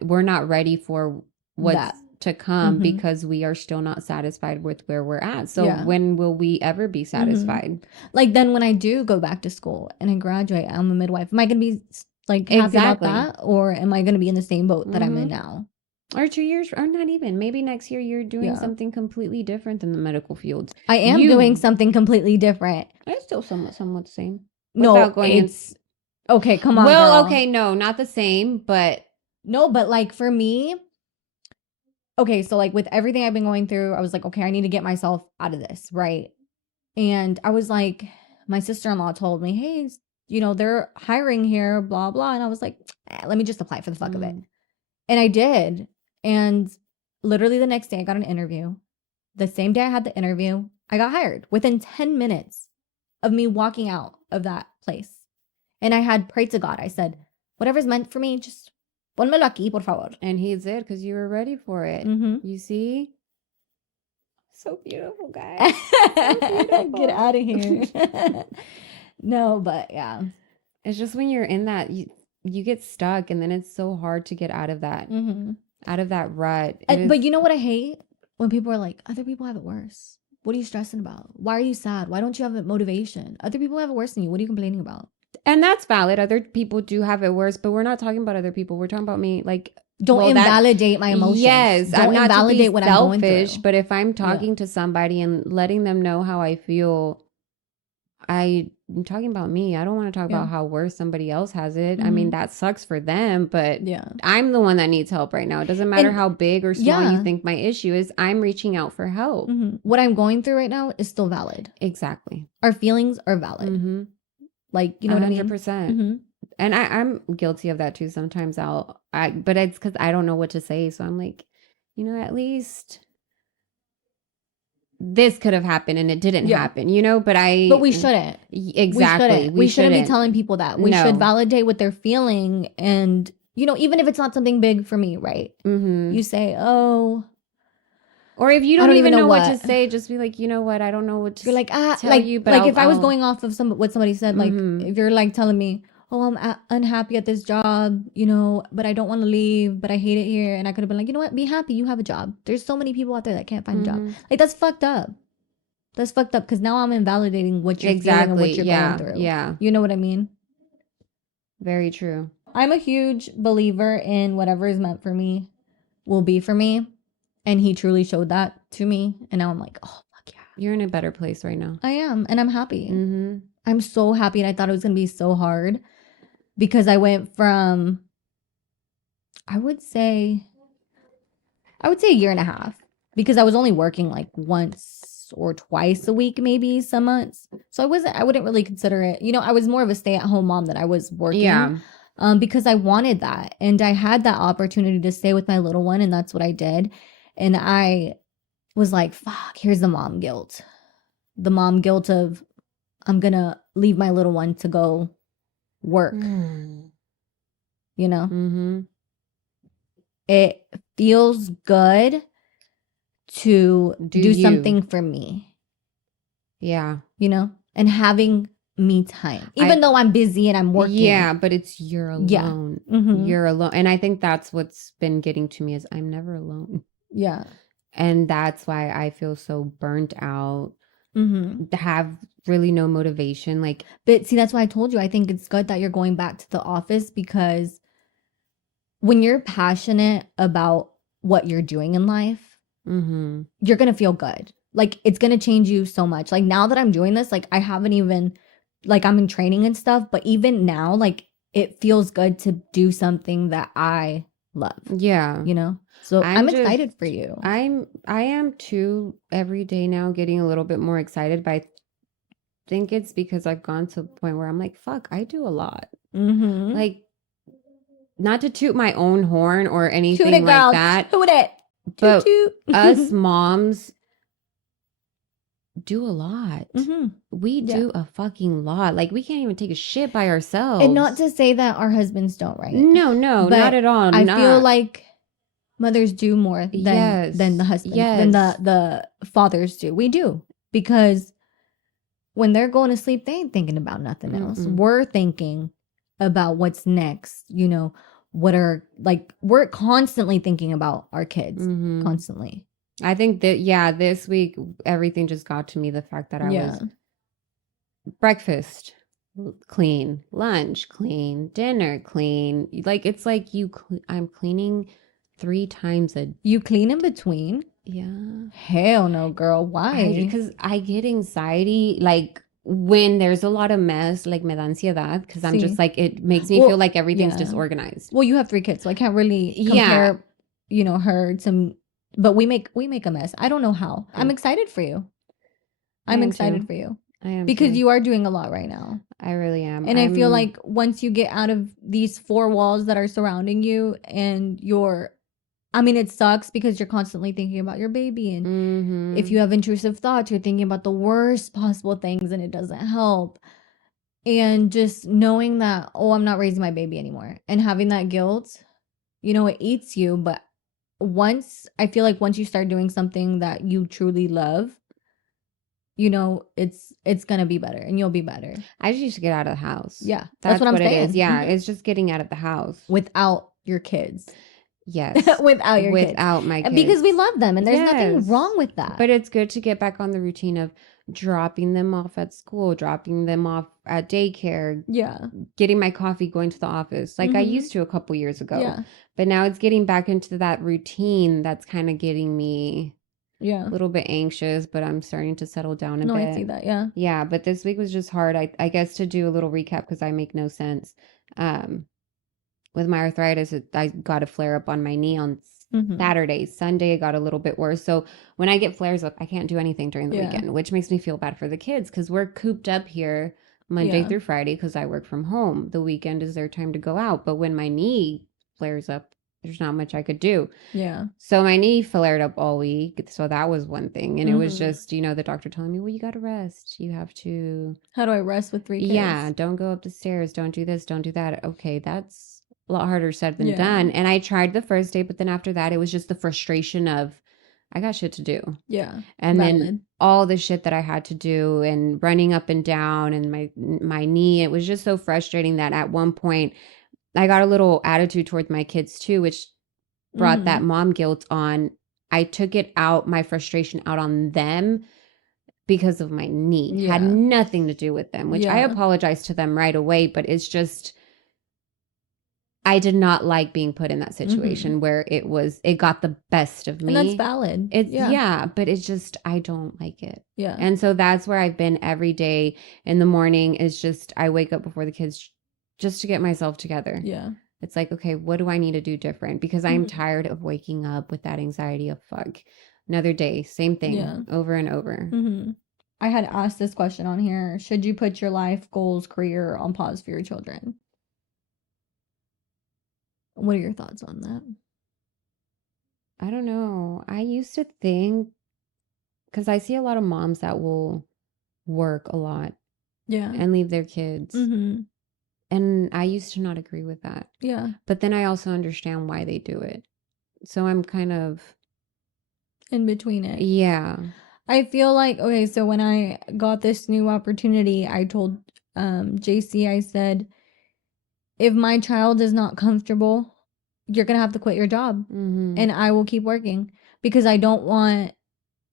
we're not ready for what's to come because we are still not satisfied with where we're at. So when will we ever be satisfied? Like then when I do go back to school and I graduate, I'm a midwife. Am I going to be like happy about that? Or am I going to be in the same boat that I'm in now? Or 2 years, or not even. Maybe next year you're doing something completely different in the medical field. I am doing something completely different. It's still somewhat the same. No, it's... Okay, come on, well, girl. Okay, no, not the same, but... No, but like for me... Okay, so like with everything I've been going through, I was like, okay, I need to get myself out of this, right? And I was like, my sister-in-law told me, hey, you know, they're hiring here, blah, blah. And I was like, let me just apply for the fuck of it. And I did. And literally the next day I got an interview. The same day I had the interview, I got hired within 10 minutes of me walking out of that place. And I had prayed to God. I said, whatever's meant for me, just ponmelo aquí, por favor. And he did because you were ready for it. You see? So beautiful, guys. So beautiful. Get out of here. No, but yeah. It's just when you're in that, you get stuck and then it's so hard to get out of that. Out of that rut. But you know what I hate? When people are like, other people have it worse. What are you stressing about? Why are you sad? Why don't you have motivation? Other people have it worse than you. What are you complaining about? And that's valid. Other people do have it worse, but we're not talking about other people. We're talking about me. Like, don't invalidate my emotions. Yes, don't I'm not invalidate what I'm going through. But if I'm talking to somebody and letting them know how I feel, I'm talking about me. I don't want to talk about how worse somebody else has it. I mean, that sucks for them, but I'm the one that needs help right now. It doesn't matter how big or small you think my issue is. I'm reaching out for help. What I'm going through right now is still valid. Exactly. Our feelings are valid. Like, you know 100%. What I mean? 100%. And I'm guilty of that too. Sometimes but it's because I don't know what to say. So I'm like, you know, at least this could have happened and it didn't happen, you know, but we shouldn't. Exactly. We shouldn't be telling people that. We should validate what they're feeling. And, you know, even if it's not something big for me, right? You say, oh. Or if you don't even know what to say, just be like, you know what? I don't know what to You're like, tell you. But like if I was going off of what somebody said, like if you're like telling me, oh, I'm unhappy at this job, you know, but I don't want to leave, but I hate it here. And I could have been like, you know what? Be happy. You have a job. There's so many people out there that can't find a job. Like, that's fucked up. That's fucked up because now I'm invalidating what you're feeling and what you're going through. Yeah. You know what I mean? Very true. I'm a huge believer in whatever is meant for me will be for me. And he truly showed that to me. And now I'm like, oh, fuck yeah. You're in a better place right now. I am. And I'm happy. Mm-hmm. I'm so happy. And I thought it was going to be so hard because I went from, I would say a year and a half because I was only working like once or twice a week, maybe some months. So I wouldn't really consider it, you know, I was more of a stay-at-home mom than I was working. Yeah. Because I wanted that. And I had that opportunity to stay with my little one. And that's what I did. And I was like, fuck, here's the mom guilt. The mom guilt of I'm going to leave my little one to go work. You know? Mm-hmm. It feels good to do something for me. Yeah. You know? And having me time. Even though I'm busy and I'm working. Yeah, but you're alone. Yeah. Mm-hmm. You're alone. And I think that's what's been getting to me is I'm never alone. Yeah. And that's why I feel so burnt out. Mm-hmm. Have really no motivation. Like, but see, that's why I told you I think it's good that you're going back to the office because when you're passionate about what you're doing in life, mm-hmm. you're gonna feel good. Like it's gonna change you so much. Like now that I'm doing this, like I haven't even, like I'm in training and stuff, but even now, like it feels good to do something that I love. Yeah. You know? So I'm excited for you. I am too every day now getting a little bit more excited, but I think it's because I've gone to the point where I'm like, fuck, I do a lot. Mm-hmm. Like, not to toot my own horn or anything like girl. That. Toot it. But us moms do a lot. Mm-hmm. We do a fucking lot. Like we can't even take a shit by ourselves. And not to say that our husbands don't, right? No, not at all. I feel like mothers do more than the husband, than the fathers do. We do. Because when they're going to sleep, they ain't thinking about nothing else. We're thinking about what's next, you know, we're constantly thinking about our kids, constantly. I think that, this week, everything just got to me. The fact that I was breakfast, clean, lunch, clean, dinner, clean. Like, it's like I'm cleaning 3 times a day. You clean in between? Yeah. Hell no, girl. Why? Because I get anxiety, like, when there's a lot of mess, like, me da ansiedad, because I'm just like, it makes me feel like everything's disorganized. Well, you have 3 kids, so I can't really compare, you know, her to... But we make a mess. I don't know how. I'm excited for you. I'm excited for you. I am because you are doing a lot right now. I really am. And I feel like once you get out of these 4 walls that are surrounding you and it sucks because you're constantly thinking about your baby. And if you have intrusive thoughts, you're thinking about the worst possible things and it doesn't help. And just knowing that, I'm not raising my baby anymore. And having that guilt, you know, it eats you. But once you start doing something that you truly love, you know, it's gonna be better and you'll be better. I just used to get out of the house. Yeah, that's what I'm saying. It is. Yeah, it's just getting out of the house without your kids. Yes, without my kids, because we love them and there's nothing wrong with that. But it's good to get back on the routine of dropping them off at school, dropping them off at daycare. Yeah, getting my coffee, going to the office like I used to a couple years ago. Yeah, but now it's getting back into that routine that's kind of getting me a little bit anxious, but I'm starting to settle down a bit. I see that. Yeah, but this week was just hard. I guess to do a little recap because I make no sense. With my arthritis, I got a flare up on my knee on Saturday. Sunday, it got a little bit worse. So when I get flares up, I can't do anything during the weekend, which makes me feel bad for the kids because we're cooped up here Monday through Friday because I work from home. The weekend is their time to go out. But when my knee flares up, there's not much I could do. Yeah. So my knee flared up all week. So that was one thing. And it was just, you know, the doctor telling me, well, you got to rest. You have to. How do I rest with 3 kids? Yeah. Don't go up the stairs. Don't do this. Don't do that. Okay. That's a lot harder said than done. And I tried the first day, but then after that, it was just the frustration of I got shit to do. Yeah. And then all the shit that I had to do and running up and down and my knee, it was just so frustrating that at one point I got a little attitude towards my kids too, which brought that mom guilt on. I took it out, my frustration out on them because of my knee. Had nothing to do with them, which I apologize to them right away, but it's just, I did not like being put in that situation where it got the best of me. And that's valid. But it's just, I don't like it. Yeah. And so that's where I've been every day in the morning, is just, I wake up before the kids just to get myself together. Yeah. It's like, okay, what do I need to do different? Because I'm tired of waking up with that anxiety of, fuck, another day, same thing, over and over. I had asked this question on here. Should you put your life goals, career on pause for your children? What are your thoughts on that? I don't know. I used to think, because I see a lot of moms that will work a lot. Yeah. And leave their kids. And I used to not agree with that. Yeah. But then I also understand why they do it. So I'm kind of in between it. Yeah. I feel like, okay, so when I got this new opportunity, I told JC, I said, if my child is not comfortable, you're going to have to quit your job. And I will keep working, because I don't want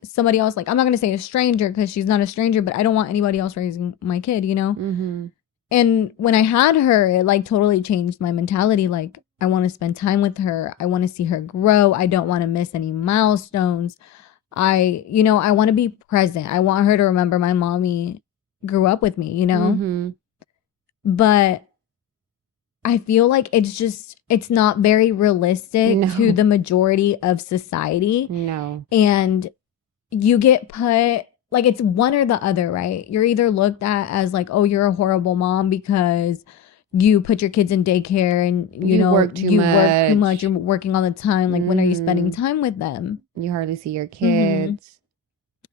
somebody else, like, I'm not going to say a stranger, because she's not a stranger, but I don't want anybody else raising my kid, you know? And when I had her, it like totally changed my mentality. Like, I want to spend time with her. I want to see her grow. I don't want to miss any milestones. I want to be present. I want her to remember my mommy grew up with me, you know? But I feel like it's not very realistic to the majority of society. No. And you get put, like, it's one or the other, right? You're either looked at as like, oh, you're a horrible mom because you put your kids in daycare and you work too much. You're working all the time. Like, when are you spending time with them? You hardly see your kids.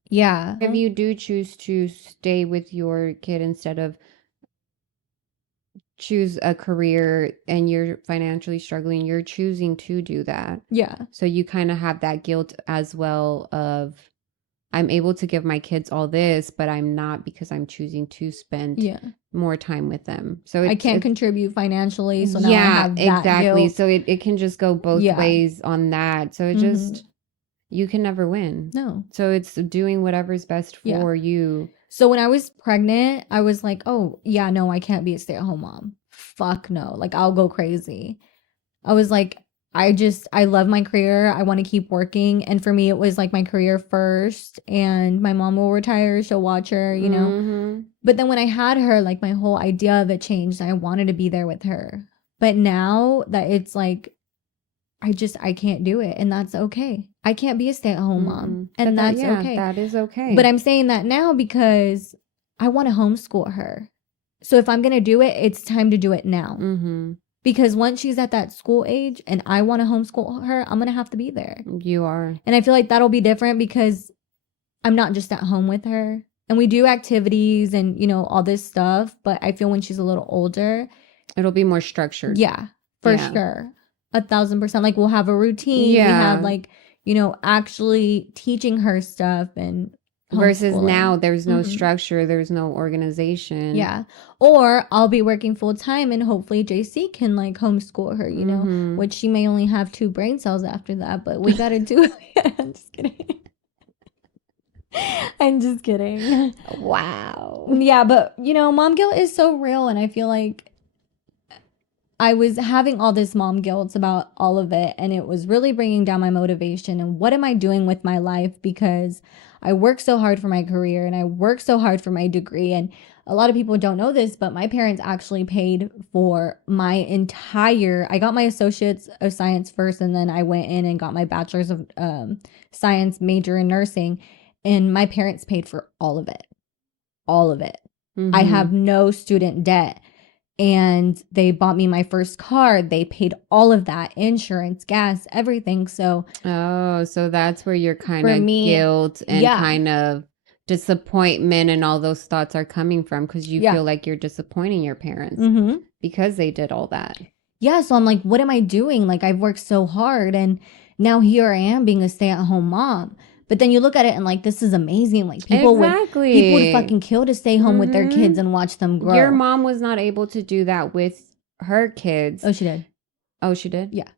Yeah. If you do choose to stay with your kid instead of choose a career and you're financially struggling, you're choosing to do that. Yeah. So you kind of have that guilt as well of, I'm able to give my kids all this, but I'm not, because I'm choosing to spend more time with them. So I can't contribute financially. So now I have that exactly. guilt. So it can just go both ways on that. So it just, you can never win. No. So it's doing whatever's best for you. So when I was pregnant, I was like, oh, yeah, no, I can't be a stay-at-home mom. Fuck no. Like, I'll go crazy. I was like, I love my career. I want to keep working. And for me, it was like my career first. And my mom will retire. She'll watch her, you know. But then when I had her, like, my whole idea of it changed. I wanted to be there with her. But now that it's like, I can't do it. And that's okay. I can't be a stay-at-home mom. And that's okay. That is okay. But I'm saying that now because I want to homeschool her. So if I'm going to do it, it's time to do it now. Because once she's at that school age and I want to homeschool her, I'm going to have to be there. You are. And I feel like that'll be different because I'm not just at home with her. And we do activities and, you know, all this stuff. But I feel when she's a little older, it'll be more structured. Yeah, for sure. 1,000%. Like, we'll have a routine. Yeah. We have, like, you know, actually teaching her stuff and versus now there's no structure, there's no organization. Yeah. Or I'll be working full time and hopefully JC can like homeschool her, you know, which she may only have 2 brain cells after that, but we got to do it. I'm just kidding. I'm just kidding. Wow. Yeah, but you know, mom guilt is so real, and I feel like I was having all this mom guilt about all of it, and it was really bringing down my motivation and what am I doing with my life, because I work so hard for my career and I work so hard for my degree. And a lot of people don't know this, but my parents actually paid for I got my associates of science first, and then I went in and got my bachelor's of science major in nursing, and my parents paid for all of it. All of it. I have no student debt. And they bought me my first car. They paid all of that, insurance, gas, everything. So so that's where your kind of guilt and kind of disappointment and all those thoughts are coming from, because you feel like you're disappointing your parents because they did all that. Yeah. So I'm like, what am I doing? Like, I've worked so hard, and now here I am being a stay-at-home mom. But then you look at it and like, this is amazing. Like, people would fucking kill to stay home with their kids and watch them grow. Your mom was not able to do that with her kids. Oh, she did. Oh, she did? Yeah.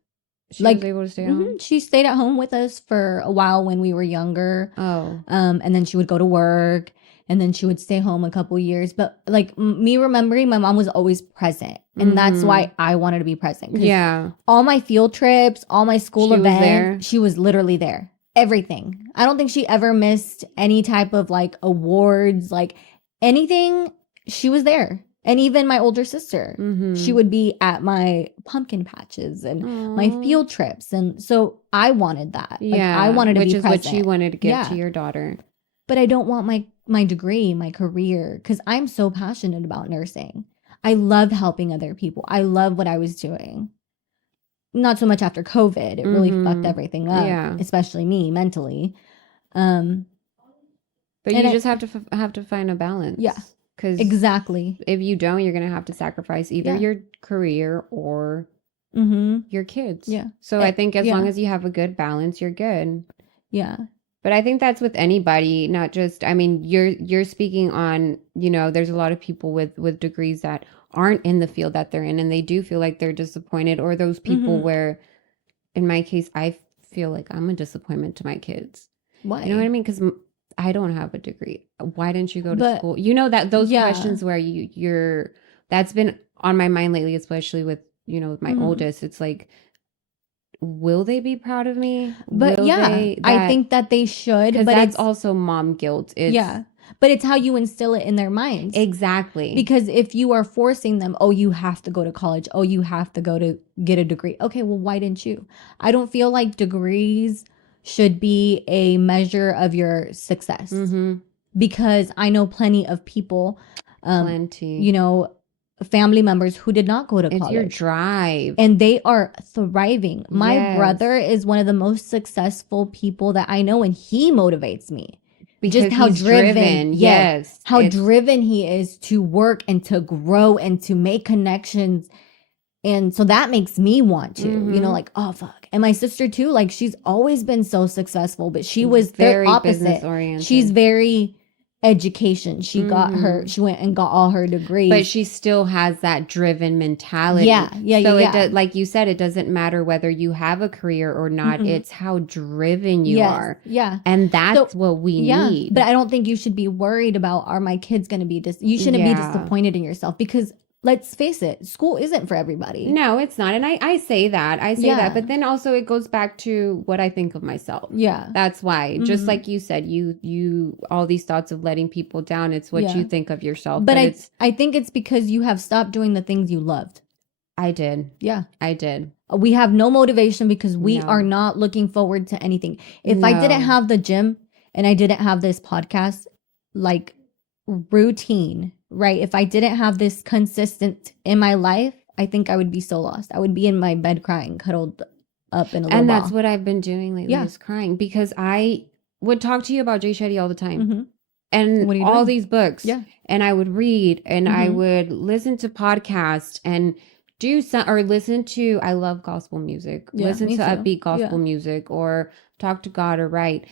She was able to stay home? She stayed at home with us for a while when we were younger. Oh. And then she would go to work, and then she would stay home a couple years. But like me remembering, my mom was always present. And that's why I wanted to be present. Yeah. All my field trips, all my school events, she was literally there. Everything. I don't think she ever missed any type of like awards, like anything. She was there. And even my older sister, she would be at my pumpkin patches and my field trips. And so I wanted that. Like, I wanted to be present. Which is what you wanted to give to your daughter. But I don't want my degree, my career, because I'm so passionate about nursing. I love helping other people. I love what I was doing. Not so much after COVID. It really fucked everything up, especially me mentally. But you just have to find a balance. Yeah. Because exactly, if you don't, you're going to have to sacrifice either your career or your kids. Yeah. So I think as long as you have a good balance, you're good. Yeah. But I think that's with anybody, not just, I mean, you're speaking on, you know, there's a lot of people with degrees that aren't in the field that they're in, and they do feel like they're disappointed, or those people where, in my case, I feel like I'm a disappointment to my kids. Why? You know what I mean? Because I don't have a degree. Why didn't you go to school? You know, that those questions where you're that's been on my mind lately, especially with, you know, with my oldest. It's like, will they be proud of me? But I think that they should. But that's also mom guilt. But it's how you instill it in their minds. Exactly. Because if you are forcing them, oh, you have to go to college. Oh, you have to go to get a degree. Okay, well, why didn't you? I don't feel like degrees should be a measure of your success. Because I know plenty of people, you know, family members who did not go to college. It's your drive. And they are thriving. My brother is one of the most successful people that I know, and he motivates me. Because just how driven. Yes. How driven he is to work and to grow and to make connections. And so that makes me want to, you know, like, oh, fuck. And my sister too, like, she's always been so successful, but she was very opposite. She's very education. She got she went and got all her degrees. But she still has that driven mentality. So it does, like you said, it doesn't matter whether you have a career or not. It's how driven you are. Yeah. And that's what we need. But I don't think you should be worried about, are my kids going to be you shouldn't be disappointed in yourself, because let's face it, school isn't for everybody. No, it's not. And I say that. That. But then also it goes back to what I think of myself. Yeah. That's why. Just like you said, you all these thoughts of letting people down, it's what you think of yourself. But I think it's because you have stopped doing the things you loved. I did. Yeah. I did. We have no motivation because we are not looking forward to anything. If I didn't have the gym and I didn't have this podcast, like, routine, right? If I didn't have this consistent in my life, I think I would be so lost. I would be in my bed crying, cuddled up in a little And ball. that's what I've been doing lately, is crying, because I would talk to you about Jay Shetty all the time. And all these books. Yeah. And I would read, and I would listen to podcasts and do some, or listen to, I love gospel music. Listen to upbeat gospel music, or talk to God, or write.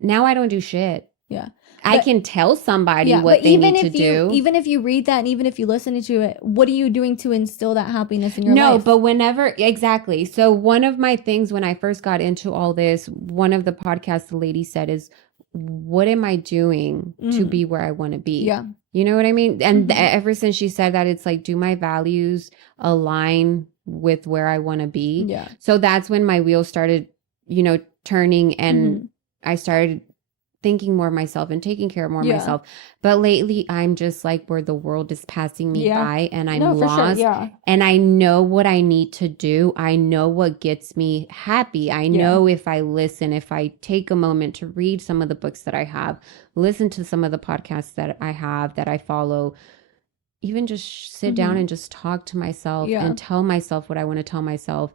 Now I don't do shit. Yeah. I can tell somebody what they need to do. Even if you read that, and even if you listen to it, what are you doing to instill that happiness in your life? No, but whenever, exactly. So one of my things when I first got into all this, one of the podcasts the lady said is, what am I doing to be where I want to be? Yeah. You know what I mean? And ever since she said that, it's like, do my values align with where I want to be? Yeah. So that's when my wheels started, you know, turning, and I started thinking more of myself and taking care of more of myself. But lately I'm just like, where the world is passing me by, and I'm lost. And I know what I need to do. I know what gets me happy. I know if I listen, if I take a moment to read some of the books that I have, listen to some of the podcasts that I have, that I follow, even just sit down and just talk to myself and tell myself what I want to tell myself,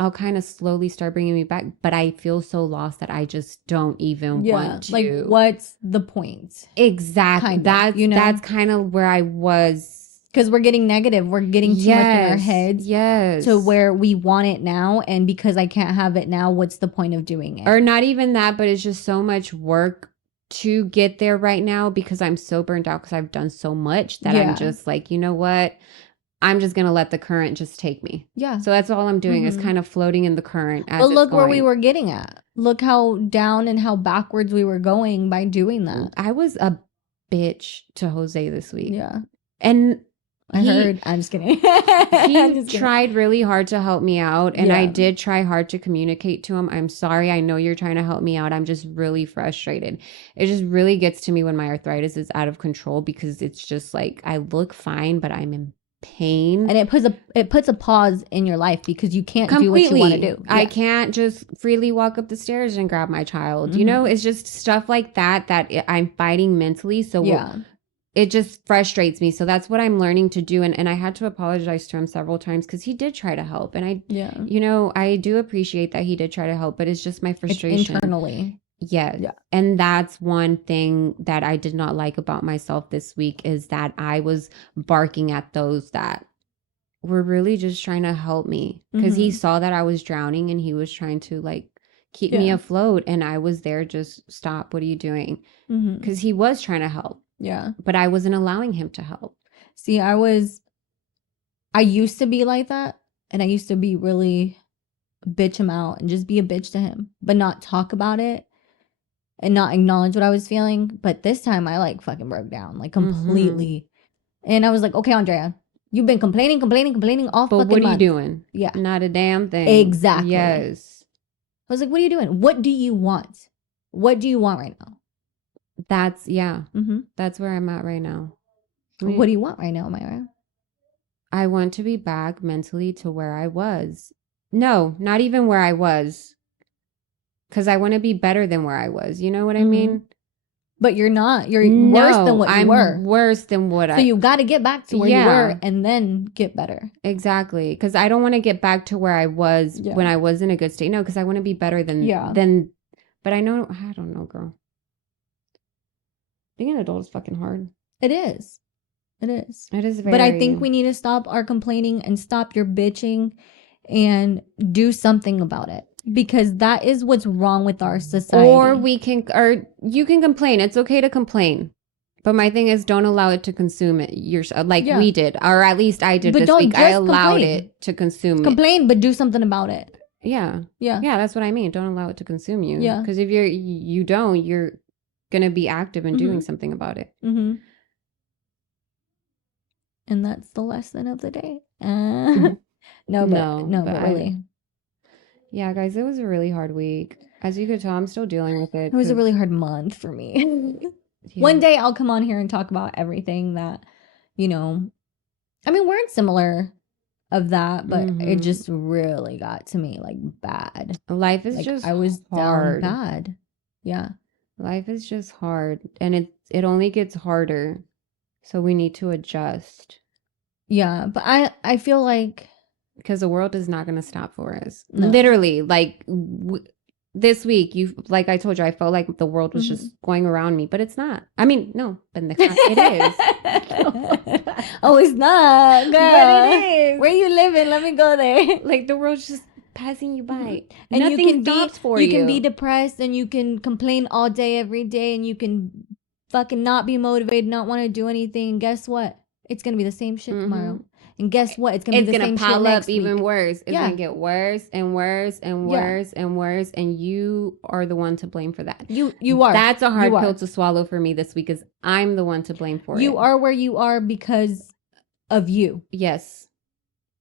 I'll kind of slowly start bringing me back. But I feel so lost that I just don't even want to. Like, what's the point? Exactly. That's kind of where I was. Because we're getting negative. We're getting too much in our heads. Yes. To where we want it now. And because I can't have it now, what's the point of doing it? Or not even that, but it's just so much work to get there right now, because I'm so burnt out, because I've done so much that I'm just like, you know what? I'm just going to let the current just take me. Yeah. So that's all I'm doing is kind of floating in the current as But look it's going. where we were getting at. Look how down and how backwards we were going by doing that. I was a bitch to Jose this week. Yeah. And I heard. I'm just kidding. He tried really hard to help me out, and I did try hard to communicate to him. I'm sorry. I know you're trying to help me out. I'm just really frustrated. It just really gets to me when my arthritis is out of control because it's just like I look fine, but I'm in pain. And it puts a pause in your life because you can't do what you want to do. Yeah. I can't just freely walk up the stairs and grab my child. You know, it's just stuff like that I'm fighting mentally. So it just frustrates me. So that's what I'm learning to do. And I had to apologize to him several times because he did try to help. And you know, I do appreciate that he did try to help, but it's just my frustration. It's internally. Yeah. And that's one thing that I did not like about myself this week is that I was barking at those that were really just trying to help me because he saw that I was drowning and he was trying to like keep me afloat. And I was there, just stop. What are you doing? Because he was trying to help. Yeah. But I wasn't allowing him to help. See, I used to be like that. And I used to be really bitch him out and just be a bitch to him, but not talk about it and not acknowledge what I was feeling. But this time I like fucking broke down, like completely. And I was like, okay, Andrea, you've been complaining all fucking month. But what are you doing? Yeah. Not a damn thing. Exactly. Yes. I was like, what are you doing? What do you want? What do you want right now? That's that's where I'm at right now. What do you want right now, Myra? I want to be back mentally to where I was. No, not even where I was. Because I want to be better than where I was. You know what I mean? But you're not. You're worse than what you were. Worse than what So you got to get back to where you were and then get better. Exactly. Because I don't want to get back to where I was when I was in a good state. No, because I want to be better than. But I don't know, girl. Being an adult is fucking hard. It is. It is. It is very. But I think we need to stop our complaining and stop your bitching and do something about it. Because that is what's wrong with our society. Or you can complain. It's okay to complain. But my thing is, don't allow it to consume it yourself, like we did, or at least I did this week. I allowed it to consume. Complain, but do something about it. Yeah. That's what I mean. Don't allow it to consume you. Yeah. Because if you're gonna be active in doing something about it. And that's the lesson of the day. But really. Yeah, guys, it was a really hard week. As you could tell, I'm still dealing with it. It was a really hard month for me. One day I'll come on here and talk about everything that, I mean, we're in similar of that, but it just really got to me like bad. Life is just I was hard. down bad. Yeah. Life is just hard, and it only gets harder. So we need to adjust. Yeah, but I feel like because the world is not going to stop for us. No. Literally, like this week, like I told you, I felt like the world was just going around me, but it's not. I mean, no, but in the fact it is. Oh, it's not, girl. But it is. Where you living? Let me go there. Like the world's just passing you by, and nothing stops for you. You can be depressed, and you can complain all day, every day, and you can fucking not be motivated, not want to do anything. And guess what? It's gonna be the same shit tomorrow. And guess what? It's gonna be the same shit next week. It's gonna pile up even worse. It's gonna get worse and worse and worse and worse. And you are the one to blame for that. You are. That's a hard pill to swallow for me this week. Is I'm the one to blame for it. You are where you are because of you. Yes.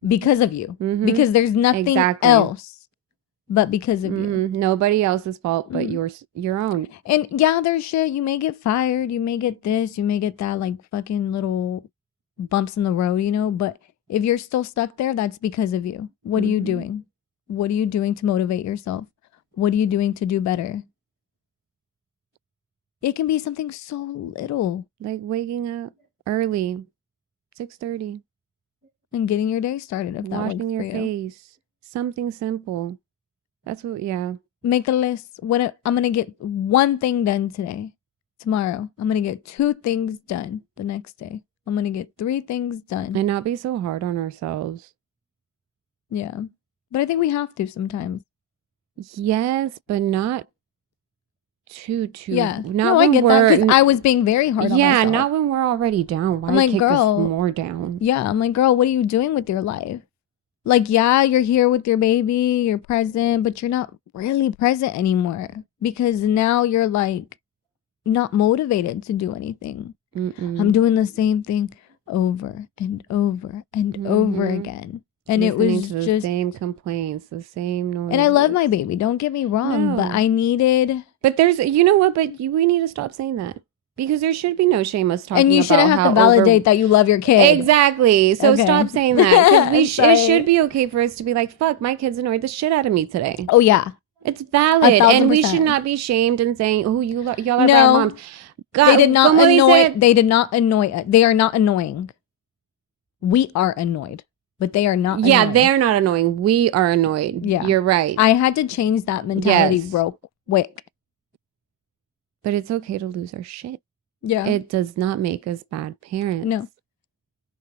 Because of you. Because there's nothing else but because of you. Nobody else's fault but your own. And there's shit. You may get fired. You may get this. You may get that, like fucking little bumps in the road, but if you're still stuck there, that's because of you. What are you doing? What are you doing to motivate yourself? What are you doing to do better? It can be something so little, like waking up early, 6:30, and getting your day started. If washing your face, something simple. That's what. Make a list. I'm gonna get one thing done today. Tomorrow, I'm gonna get 2 things done. The next day, I'm going to get 3 things done. And not be so hard on ourselves. Yeah. But I think we have to sometimes. Yes, but not Yeah. Not No, I when get that we're because I was being very hard on yeah, myself. not when we're already down. Why I'm like, kick us girl, more down? yeah. I'm like, girl, what are you doing with your life? Like, yeah, you're here with your baby, you're present, but you're not really present anymore because now you're like not motivated to do anything. I'm doing the same thing over and over and over again. And Listening it was to the just same complaints, the same noises. And I love my baby, don't get me wrong, No. but I needed But there's you know what, but we need to stop saying that. Because there should be no shame us talking about. And you shouldn't have to validate that you love your kid. Exactly. So Okay. stop saying that. Because it should be okay for us to be like, fuck, my kids annoyed the shit out of me today. Oh yeah. It's valid. And we should not be shamed and saying, oh, y'all are bad moms. God, they did not annoy. They did not annoy. They are not annoying. We are annoyed, but they are not. Yeah, annoying. they are not annoying. We are annoyed. Yeah, you're right. I had to change that mentality real quick. But it's okay to lose our shit. Yeah, it does not make us bad parents. No,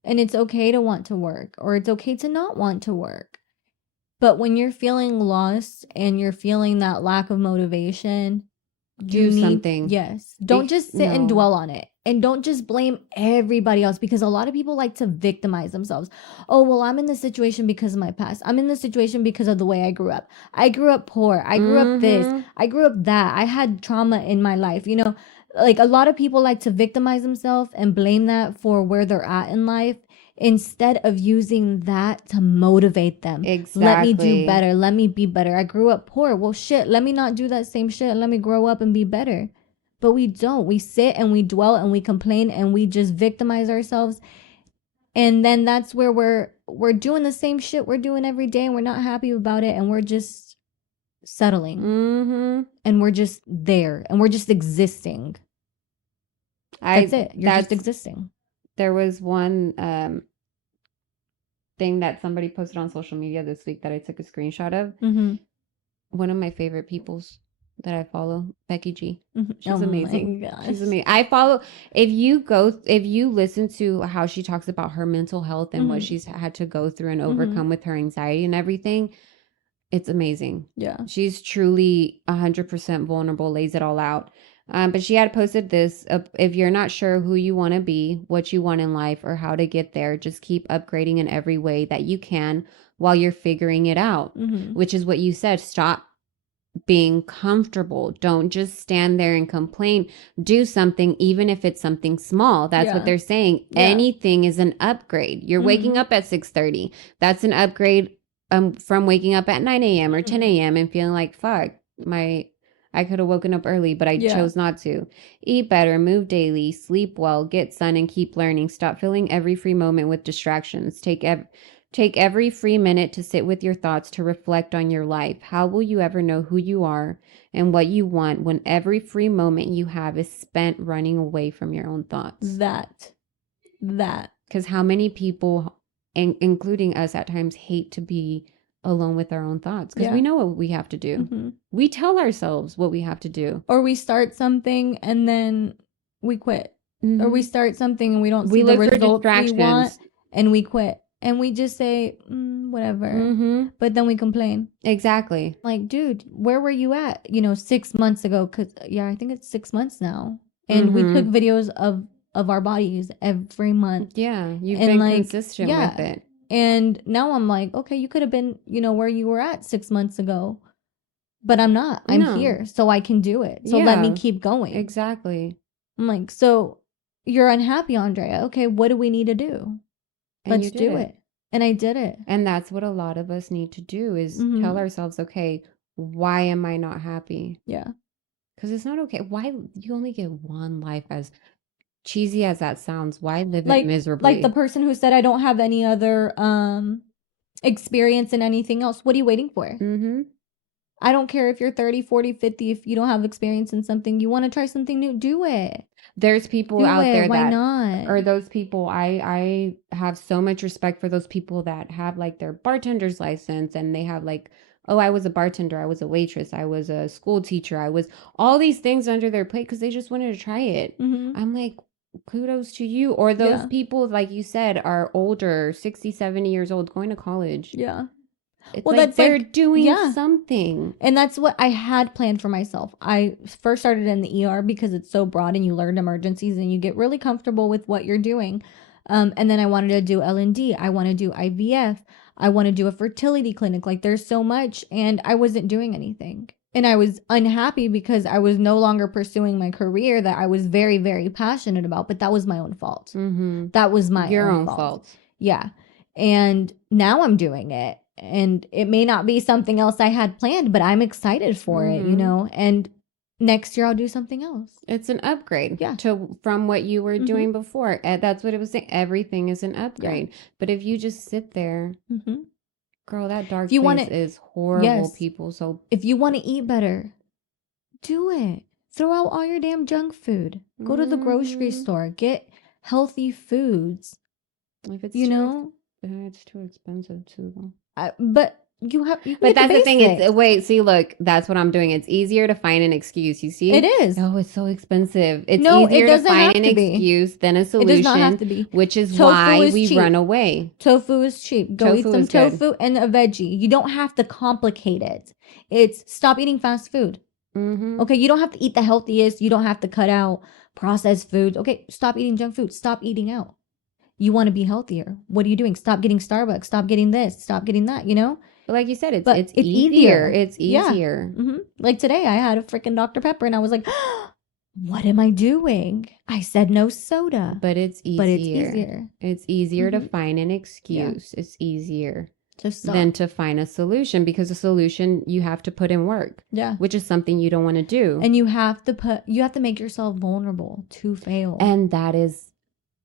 and it's okay to want to work, or it's okay to not want to work. But when you're feeling lost and you're feeling that lack of motivation, do something. Yes. Don't just sit and dwell on it. And don't just blame everybody else because a lot of people like to victimize themselves. Oh, well, I'm in this situation because of my past. I'm in this situation because of the way I grew up. I grew up poor. I grew up this. I grew up that. I had trauma in my life. You know, like a lot of people like to victimize themselves and blame that for where they're at in life instead of using that to motivate them. Exactly. Let me do better. Let me be better. I grew up poor. Well, shit, let me not do that same shit and let me grow up and be better. But we don't. We sit and we dwell and we complain and we just victimize ourselves. And then that's where we're doing the same shit we're doing every day and we're not happy about it and we're just settling. And we're just there and we're just existing. That's it. You're just existing. There was one thing that somebody posted on social media this week that I took a screenshot of. One of my favorite peoples that I follow, Becky G. She's amazing. She's amazing. I follow, if you listen to how she talks about her mental health and what she's had to go through and overcome with her anxiety and everything, it's amazing. Yeah. She's truly 100% vulnerable, lays it all out. But she had posted this, if you're not sure who you want to be, what you want in life, or how to get there, just keep upgrading in every way that you can while you're figuring it out, which is what you said. Stop being comfortable. Don't just stand there and complain. Do something, even if it's something small. That's what they're saying. Yeah. Anything is an upgrade. You're waking up at 6:30. That's an upgrade from waking up at 9 a.m. or 10 a.m. and feeling like, fuck, I could have woken up early, but I chose not to. Eat better, move daily, sleep well, get sun, and keep learning. Stop filling every free moment with distractions. Take every free minute to sit with your thoughts, to reflect on your life. How will you ever know who you are and what you want when every free moment you have is spent running away from your own thoughts? That. Because how many people, including us at times, hate to be alone with our own thoughts because we know what we have to do. We tell ourselves what we have to do. Or we start something and then we quit. Or we start something and we don't see the result we want and we quit. And we just say, whatever. But then we complain. Exactly. Like, dude, where were you at, 6 months ago? Because, I think it's 6 months now. And we cook videos of our bodies every month. Yeah. You've been consistent with it. And now I'm like, okay, you could have been, where you were at 6 months ago. But I'm not. I'm here. So I can do it. So let me keep going. Exactly. I'm like, so you're unhappy, Andrea. Okay, what do we need to do? Let's do it. And I did it. And that's what a lot of us need to do is tell ourselves, okay, why am I not happy? Yeah. Because it's not okay. Why you only get one life, as cheesy as that sounds. Why live it miserably? Like the person who said, I don't have any other experience in anything else. What are you waiting for? I don't care if you're 30, 40, 50. If you don't have experience in something, you want to try something new, do it. There's people out there why not? Or those people, I have so much respect for those people that have like their bartender's license and they have like, oh, I was a bartender, I was a waitress, I was a school teacher, I was all these things under their plate because they just wanted to try it. I'm like, kudos to you. Or those people, like you said, are older, 60, 70 years old, going to college. Yeah. It's well, like that's they're like, doing something. And that's what I had planned for myself. I first started in the ER because it's so broad and you learn emergencies and you get really comfortable with what you're doing. And then I wanted to do L&D. I want to do IVF. I want to do a fertility clinic. Like there's so much and I wasn't doing anything. And I was unhappy because I was no longer pursuing my career that I was very, very passionate about. But that was my own fault. Mm-hmm. That was your own fault. Yeah. And now I'm doing it. And it may not be something else I had planned, but I'm excited for it, you know? And next year I'll do something else. It's an upgrade from what you were doing before. That's what it was saying. Everything is an upgrade. Yeah. But if you just sit there, girl, that dark place is horrible, people. So if you want to eat better, do it. Throw out all your damn junk food. Go to the grocery store. Get healthy foods. If it's it's too expensive too, though. But but that's the thing. Look, that's what I'm doing. It's easier to find an excuse. You see, it is. Oh, it's so expensive. It's easier to find an excuse than a solution. It does not have to be. Which is why we run away. Tofu is cheap. Go eat some tofu and a veggie. You don't have to complicate it. It's stop eating fast food. Okay, you don't have to eat the healthiest. You don't have to cut out processed foods. Okay, stop eating junk food. Stop eating out. You want to be healthier. What are you doing? Stop getting Starbucks. Stop getting this. Stop getting that, you know? But like you said, it's easier. It's easier. Yeah. Like today, I had a freaking Dr. Pepper and I was like, what am I doing? I said no soda. But it's easier. It's easier to find an excuse. Yeah. It's easier than to find a solution because a solution you have to put in work. Yeah. Which is something you don't want to do. And you have to make yourself vulnerable to fail. And that is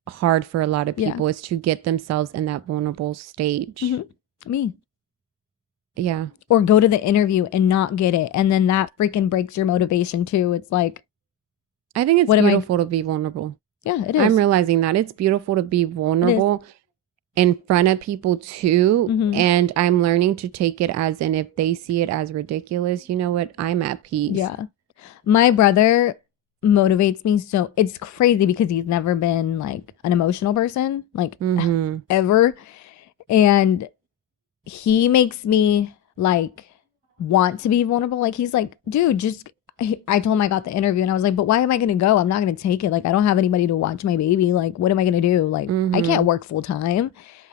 hard for a lot of people is to get themselves in that vulnerable stage. Me. Yeah. Or go to the interview and not get it. And then that freaking breaks your motivation too. It's like, I think it's beautiful to be vulnerable. Yeah, it is. I'm realizing that it's beautiful to be vulnerable in front of people too. And I'm learning to take it as, and if they see it as ridiculous, you know what? I'm at peace. Yeah. My brother motivates me so it's crazy because he's never been like an emotional person like ever, and he makes me like want to be vulnerable. Like he's like, dude, just I told him I got the interview and I was like, but why am I gonna go? I'm not gonna take it. Like I don't have anybody to watch my baby. Like what am I gonna do? Like I can't work full time.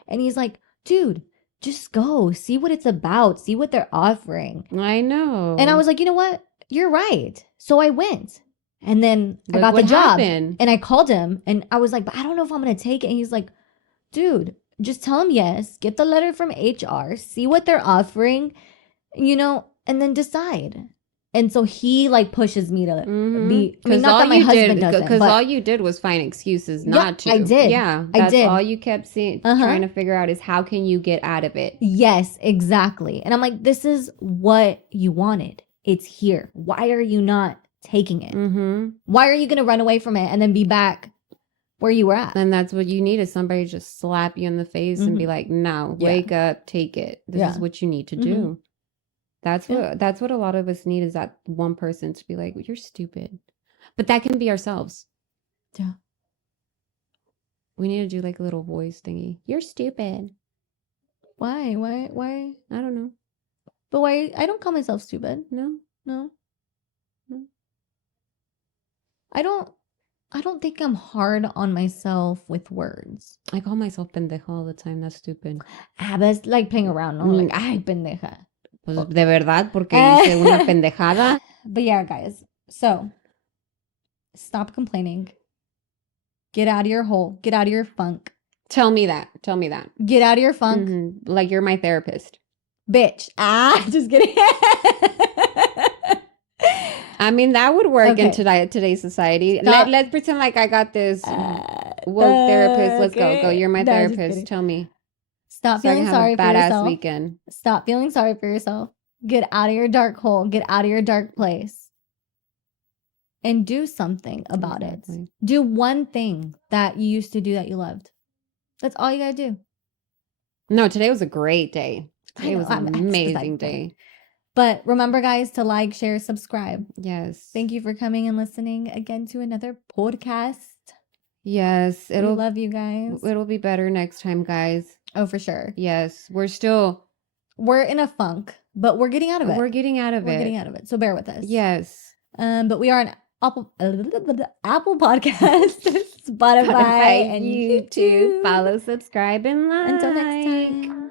And he's like, dude, just go see what it's about, see what they're offering. I know. And I was like, you know what, you're right. So I went. And then I got the job and I called him and I was like, but I don't know if I'm going to take it. And he's like, dude, just tell him yes. Get the letter from HR. See what they're offering, you know, and then decide. And so he like pushes me to be, I mean, not that my husband doesn't. Because all you did was find excuses not to. I did. Yeah. I did. All you kept trying to figure out is how can you get out of it? Yes, exactly. And I'm like, this is what you wanted. It's here. Why are you not taking it? Why are you going to run away from it and then be back where you were at? And that's what you need is somebody to just slap you in the face and be like, no, wake up, take it. This is what you need to do. That's what a lot of us need is that one person to be like, you're stupid. But that can be ourselves. Yeah. We need to do like a little voice thingy. You're stupid. Why? I don't know. But why? I don't call myself stupid. No. I don't think I'm hard on myself with words. I call myself pendeja all the time. That's stupid. But it's like playing around. No? Like, ay, pendeja. Pues de verdad, porque hice una pendejada. But yeah, guys. So, stop complaining. Get out of your hole. Get out of your funk. Tell me that. Get out of your funk. Like you're my therapist. Bitch. Just kidding. I mean, that would work in today's society. Let's pretend like I got this woke therapist. Let's go. You're my therapist. Tell me. Stop feeling sorry for yourself. Weekend. Stop feeling sorry for yourself. Get out of your dark hole. Get out of your dark place. And do something about it. Do one thing that you used to do that you loved. That's all you got to do. No, today was a great day. Today was an amazing day. But remember, guys, to like, share, subscribe. Yes. Thank you for coming and listening again to another podcast. Yes. We love you guys. It'll be better next time, guys. Oh, for sure. Yes. We're still we're in a funk, but we're getting out of it. We're getting out of it. We're getting out of it. So bear with us. Yes. But we are on Apple Podcast, Spotify, and YouTube. Follow, subscribe, and like. Until next time.